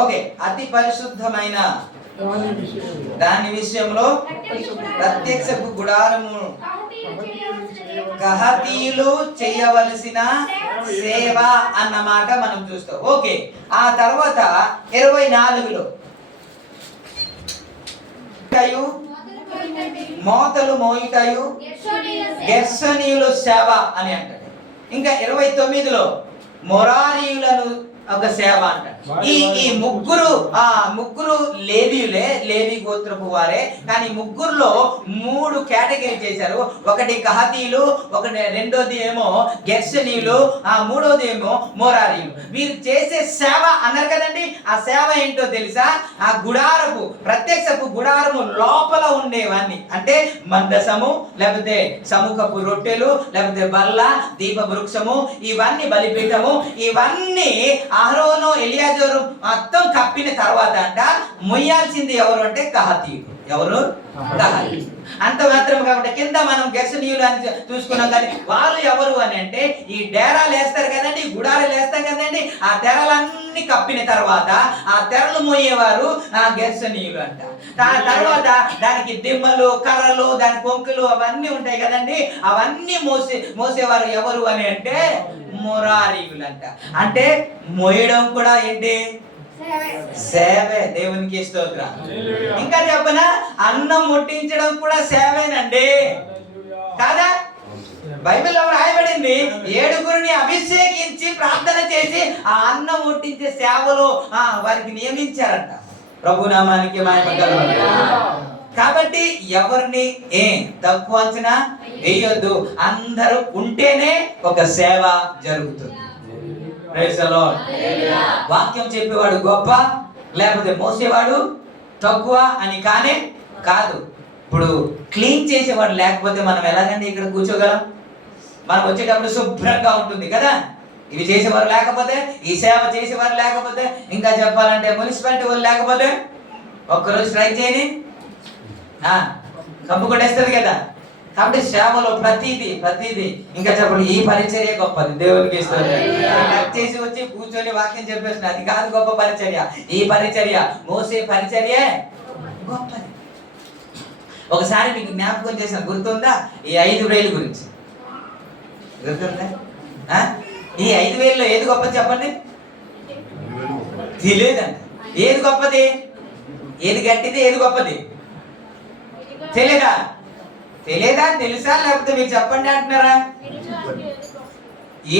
ఓకే, అతి పరిశుద్ధమైన దాని విషయంలో ప్రత్యక్షపు గుడారము కహాతీయులు చేయవలసిన సేవ అన్నమాట మనం చూస్తాం. ఓకే, ఆ తర్వాత 24లో మోతలు మోయుటయు గెర్షనీయులు సేవ అని అంటాడు. ఇంకా 29లో మొరారీయులను ఒక సేవ అంటాడు. ఈ ముగ్గురు లేవి గోత్రపు వారే. కానీ ముగ్గురులో 3 కేటగిరీ చేశారు. ఒకటి కహాతీయులు, రెండోది ఏమో గెర్షనీయులు, మూడోది ఏమో మొరారీయులు. వీరు చేసే సేవ అన్నారు కదండి. ఆ సేవ ఏంటో తెలుసా? ఆ ప్రత్యక్షపు గుడారము లోపల ఉండేవన్నీ అంటే మందసము, లేకపోతే సముఖపు రొట్టెలు, లేకపోతే బల్ల, దీప వృక్షము, ఇవన్నీ బలిపీఠము, ఇవన్నీ అహరోను ఎలియాజరు మొత్తం కప్పిన తర్వాత అంట మొయ్యాల్సింది ఎవరు అంటే కహాతీయులు. ఎవరు? కహాతీయులు. అంత మాత్రం కాబట్టి కింద మనం గెర్షనీయులు అని చూసుకున్నాం. కానీ వాళ్ళు ఎవరు అని అంటే ఈ డేరాలు వేస్తారు కదండి, గుడారాలు వేస్తారు కదండి, ఆ తెరలన్నీ కప్పిన తర్వాత ఆ తెరలు మోయేవారు ఆ గెర్షనీయులు అంట. తర్వాత దానికి దిమ్మలు, కర్రలు, దాని కొంకులు అవన్నీ ఉంటాయి కదండి, అవన్నీ మోసేవారు ఎవరు అని అంటే మొరారీయులంట. అంటే మోయడం కూడా ఏంటి? సేవే. దేవునికి స్తోత్రం. ఇంకా చెప్పనా, అన్నం ముట్టించడం కూడా సేవేనండి, కాదా? బైబిల్లో రాయబడింది 7గురిని అభిషేకించి ప్రార్థన చేసి ఆ అన్నం ముట్టించే సేవలో వారికి నియమించారంట. ప్రభునామానికి మహిమ కలుగును. కాబట్టి ఎవరిని తక్కువ అంచనా వేయొద్దు. అందరూ ఉంటేనే ఒక సేవ జరుగుతుంది. Praise the Lord. వాక్యం చెప్పేవాడు గొప్ప, లేకపోతే మోసేవాడు తక్కువ అని కాదు. ఇప్పుడు క్లీన్ చేసేవాడు లేకపోతే మనం ఎలాగండి ఇక్కడ కూర్చోగలం? మనం వచ్చేటప్పుడు శుభ్రంగా ఉంటుంది కదా. ఇవి చేసేవారు లేకపోతే, ఈ సేవ చేసేవారు లేకపోతే, ఇంకా చెప్పాలంటే మున్సిపాలిటీ వాళ్ళు లేకపోతే ఒక్కరోజు స్ట్రైక్ చేయని కప్పు కొట్టేస్తుంది కదా. కాబట్టి సేవలో ప్రతిదీ ఇంకా చెప్పండి, ఈ పరిచర్య గొప్పది. దేవునికి చేసి వచ్చి కూర్చొని వాక్యం చెప్పేసిన అది కాదు గొప్ప పరిచర్య. ఈ పరిచర్య, మోసే పరిచర్య గొప్పది. ఒకసారి మీకు జ్ఞాపకం చేసిన గుర్తుందా? ఈ 5,000 గురించి గుర్తుందా? ఈ 5,000లో ఏది గొప్పది చెప్పండి? తెలియదండి. ఏది గొప్పది? ఏది గట్టిది? ఏది గొప్పది? తెలియదా? తెలుసా? లేకపోతే మీరు చెప్పండి అంటున్నారా?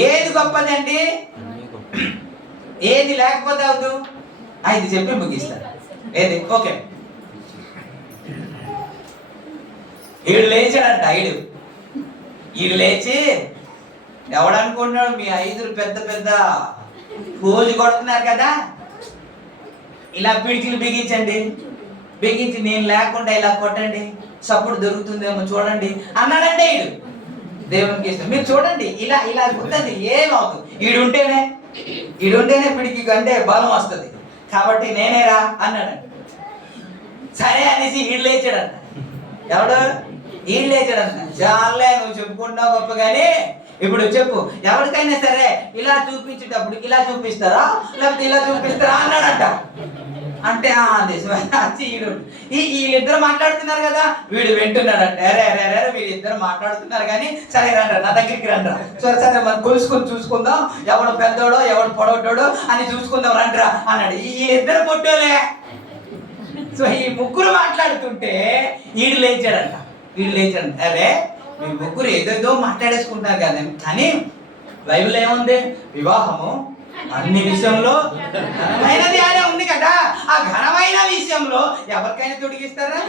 ఏది గొప్పది అండి? ఏది లేకపోతే అవుతూ ఇది చెప్పి ముగిస్తారు. ఏది? ఓకే, ఈడు లేచాడంట. ఈడు లేచి ఎవడనుకుంటున్నాడు? మీ 5 పెద్ద పూజ కొడుతున్నారు కదా, ఇలా పిడికిలు బిగించి నేను లేకుండా ఇలా కొట్టండి, సప్పుడు దొరుకుతుందేమో చూడండి అన్నాడంటే ఈడు. దేవునికి ఇష్టం. మీరు చూడండి, ఇలా గుర్తుంది ఏమవుతుంది. ఈడుంటేనే పిడికి అంటే బలం వస్తుంది. కాబట్టి నేనేరా అన్నాడు. సరే అనేసి ఈడు లేచాడంట. ఎవడు? ఈడు లేచాడంట. చాలే నువ్వు చెప్పుకుంటున్నావు గొప్ప కానీ ఇప్పుడు చెప్పు, ఎవరికైనా సరే ఇలా చూపించేటప్పుడు ఇలా చూపిస్తారా లేకపోతే ఇలా చూపిస్తారా అన్నాడంట. అంటే వీళ్ళిద్దరు మాట్లాడుతున్నారు కదా, వీడు వింటున్నాడంట. అరే వీళ్ళిద్దరు మాట్లాడుతున్నారు కానీ సరే రండి నా దగ్గరికి రండి, సరే మనం కొలుసుకొని చూసుకుందాం, ఎవడు పెద్దోడో ఎవడు పొడవటోడో అని చూసుకుందాం రండిరా అన్నాడు. వీళ్ళిద్దరు పొట్టోలే. సో ఈ ముగ్గురు మాట్లాడుతుంటే వీడు లేచాడంట. అరే మీ ముగ్గురు ఏదేదో మాట్లాడేసుకుంటారు కదా, కానీ బైబిల్ ఏముంది? వివాహము అన్ని విషయంలో ఘనమైనది అనే ఉంది కదా, ఆ ఘనమైన విషయంలో ఎవరికైనా తొడిగిస్తారా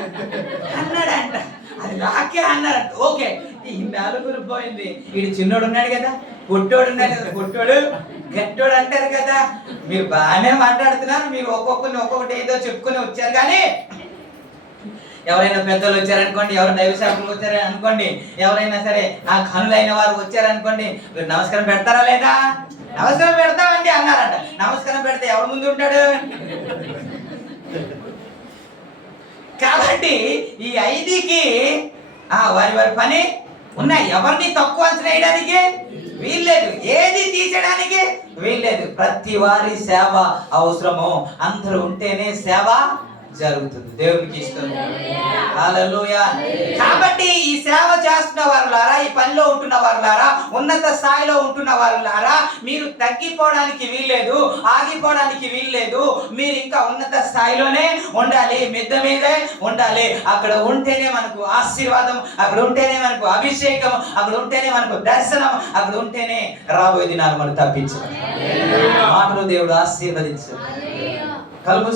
అన్నాడంట. అది నాకే అన్నాడంట. ఓకే, ఈ నలుగురు పోయింది. వీడు చిన్నోడు ఉన్నాడు కదా, పొట్టోడు ఉన్నాడు కదా, పొట్టోడు గట్టోడు అంటారు కదా. మీరు బాగానే మాట్లాడుతున్నారు, మీరు ఒక్కొక్కరిని ఒక్కొక్కటి ఏదో చెప్పుకొని వచ్చారు. కానీ ఎవరైనా పెద్దలు వచ్చారనుకోండి, ఎవరు దైవ సేవకులు వచ్చారని అనుకోండి, ఎవరైనా సరే ఆ ఘనులైన వారు వచ్చారనుకోండి, మీరు నమస్కారం పెడతారా లేదా? నమస్కారం పెడతామండి అన్నారంట. నమస్కారం పెడితే ఎవరు ముందు ఉంటాడు? కాబట్టి ఈ 5కి వారి పని ఉన్నాయి. ఎవరిని తక్కువ అంచనా వేయడానికి వీల్లేదు, ఏది తీసేయడానికి వీల్లేదు. ప్రతి వారి సేవ అవసరము. అందరూ ఉంటేనే సేవ జరుగుతుంది. దేవునికి ఇష్టం. హల్లెలూయా. కాబట్టి ఈ సేవ చేస్తున్న వారులారా, ఈ పనిలో ఉంటున్న వారులారా, ఉన్నత స్థాయిలో ఉంటున్న వారులారా, మీరు తగ్గిపోవడానికి వీల్లేదు, ఆగిపోవడానికి వీల్లేదు. మీరు ఇంకా ఉన్నత స్థాయిలోనే ఉండాలి, మిద్ద మీదే ఉండాలి. అక్కడ ఉంటేనే మనకు ఆశీర్వాదం, అక్కడ ఉంటేనే మనకు అభిషేకం, అక్కడ ఉంటేనే మనకు దర్శనం, అక్కడ ఉంటేనే రాబోయే దినాలు మనం తప్పించాలి. మాటలు దేవుడు ఆశీర్వదించాలి. కలుపు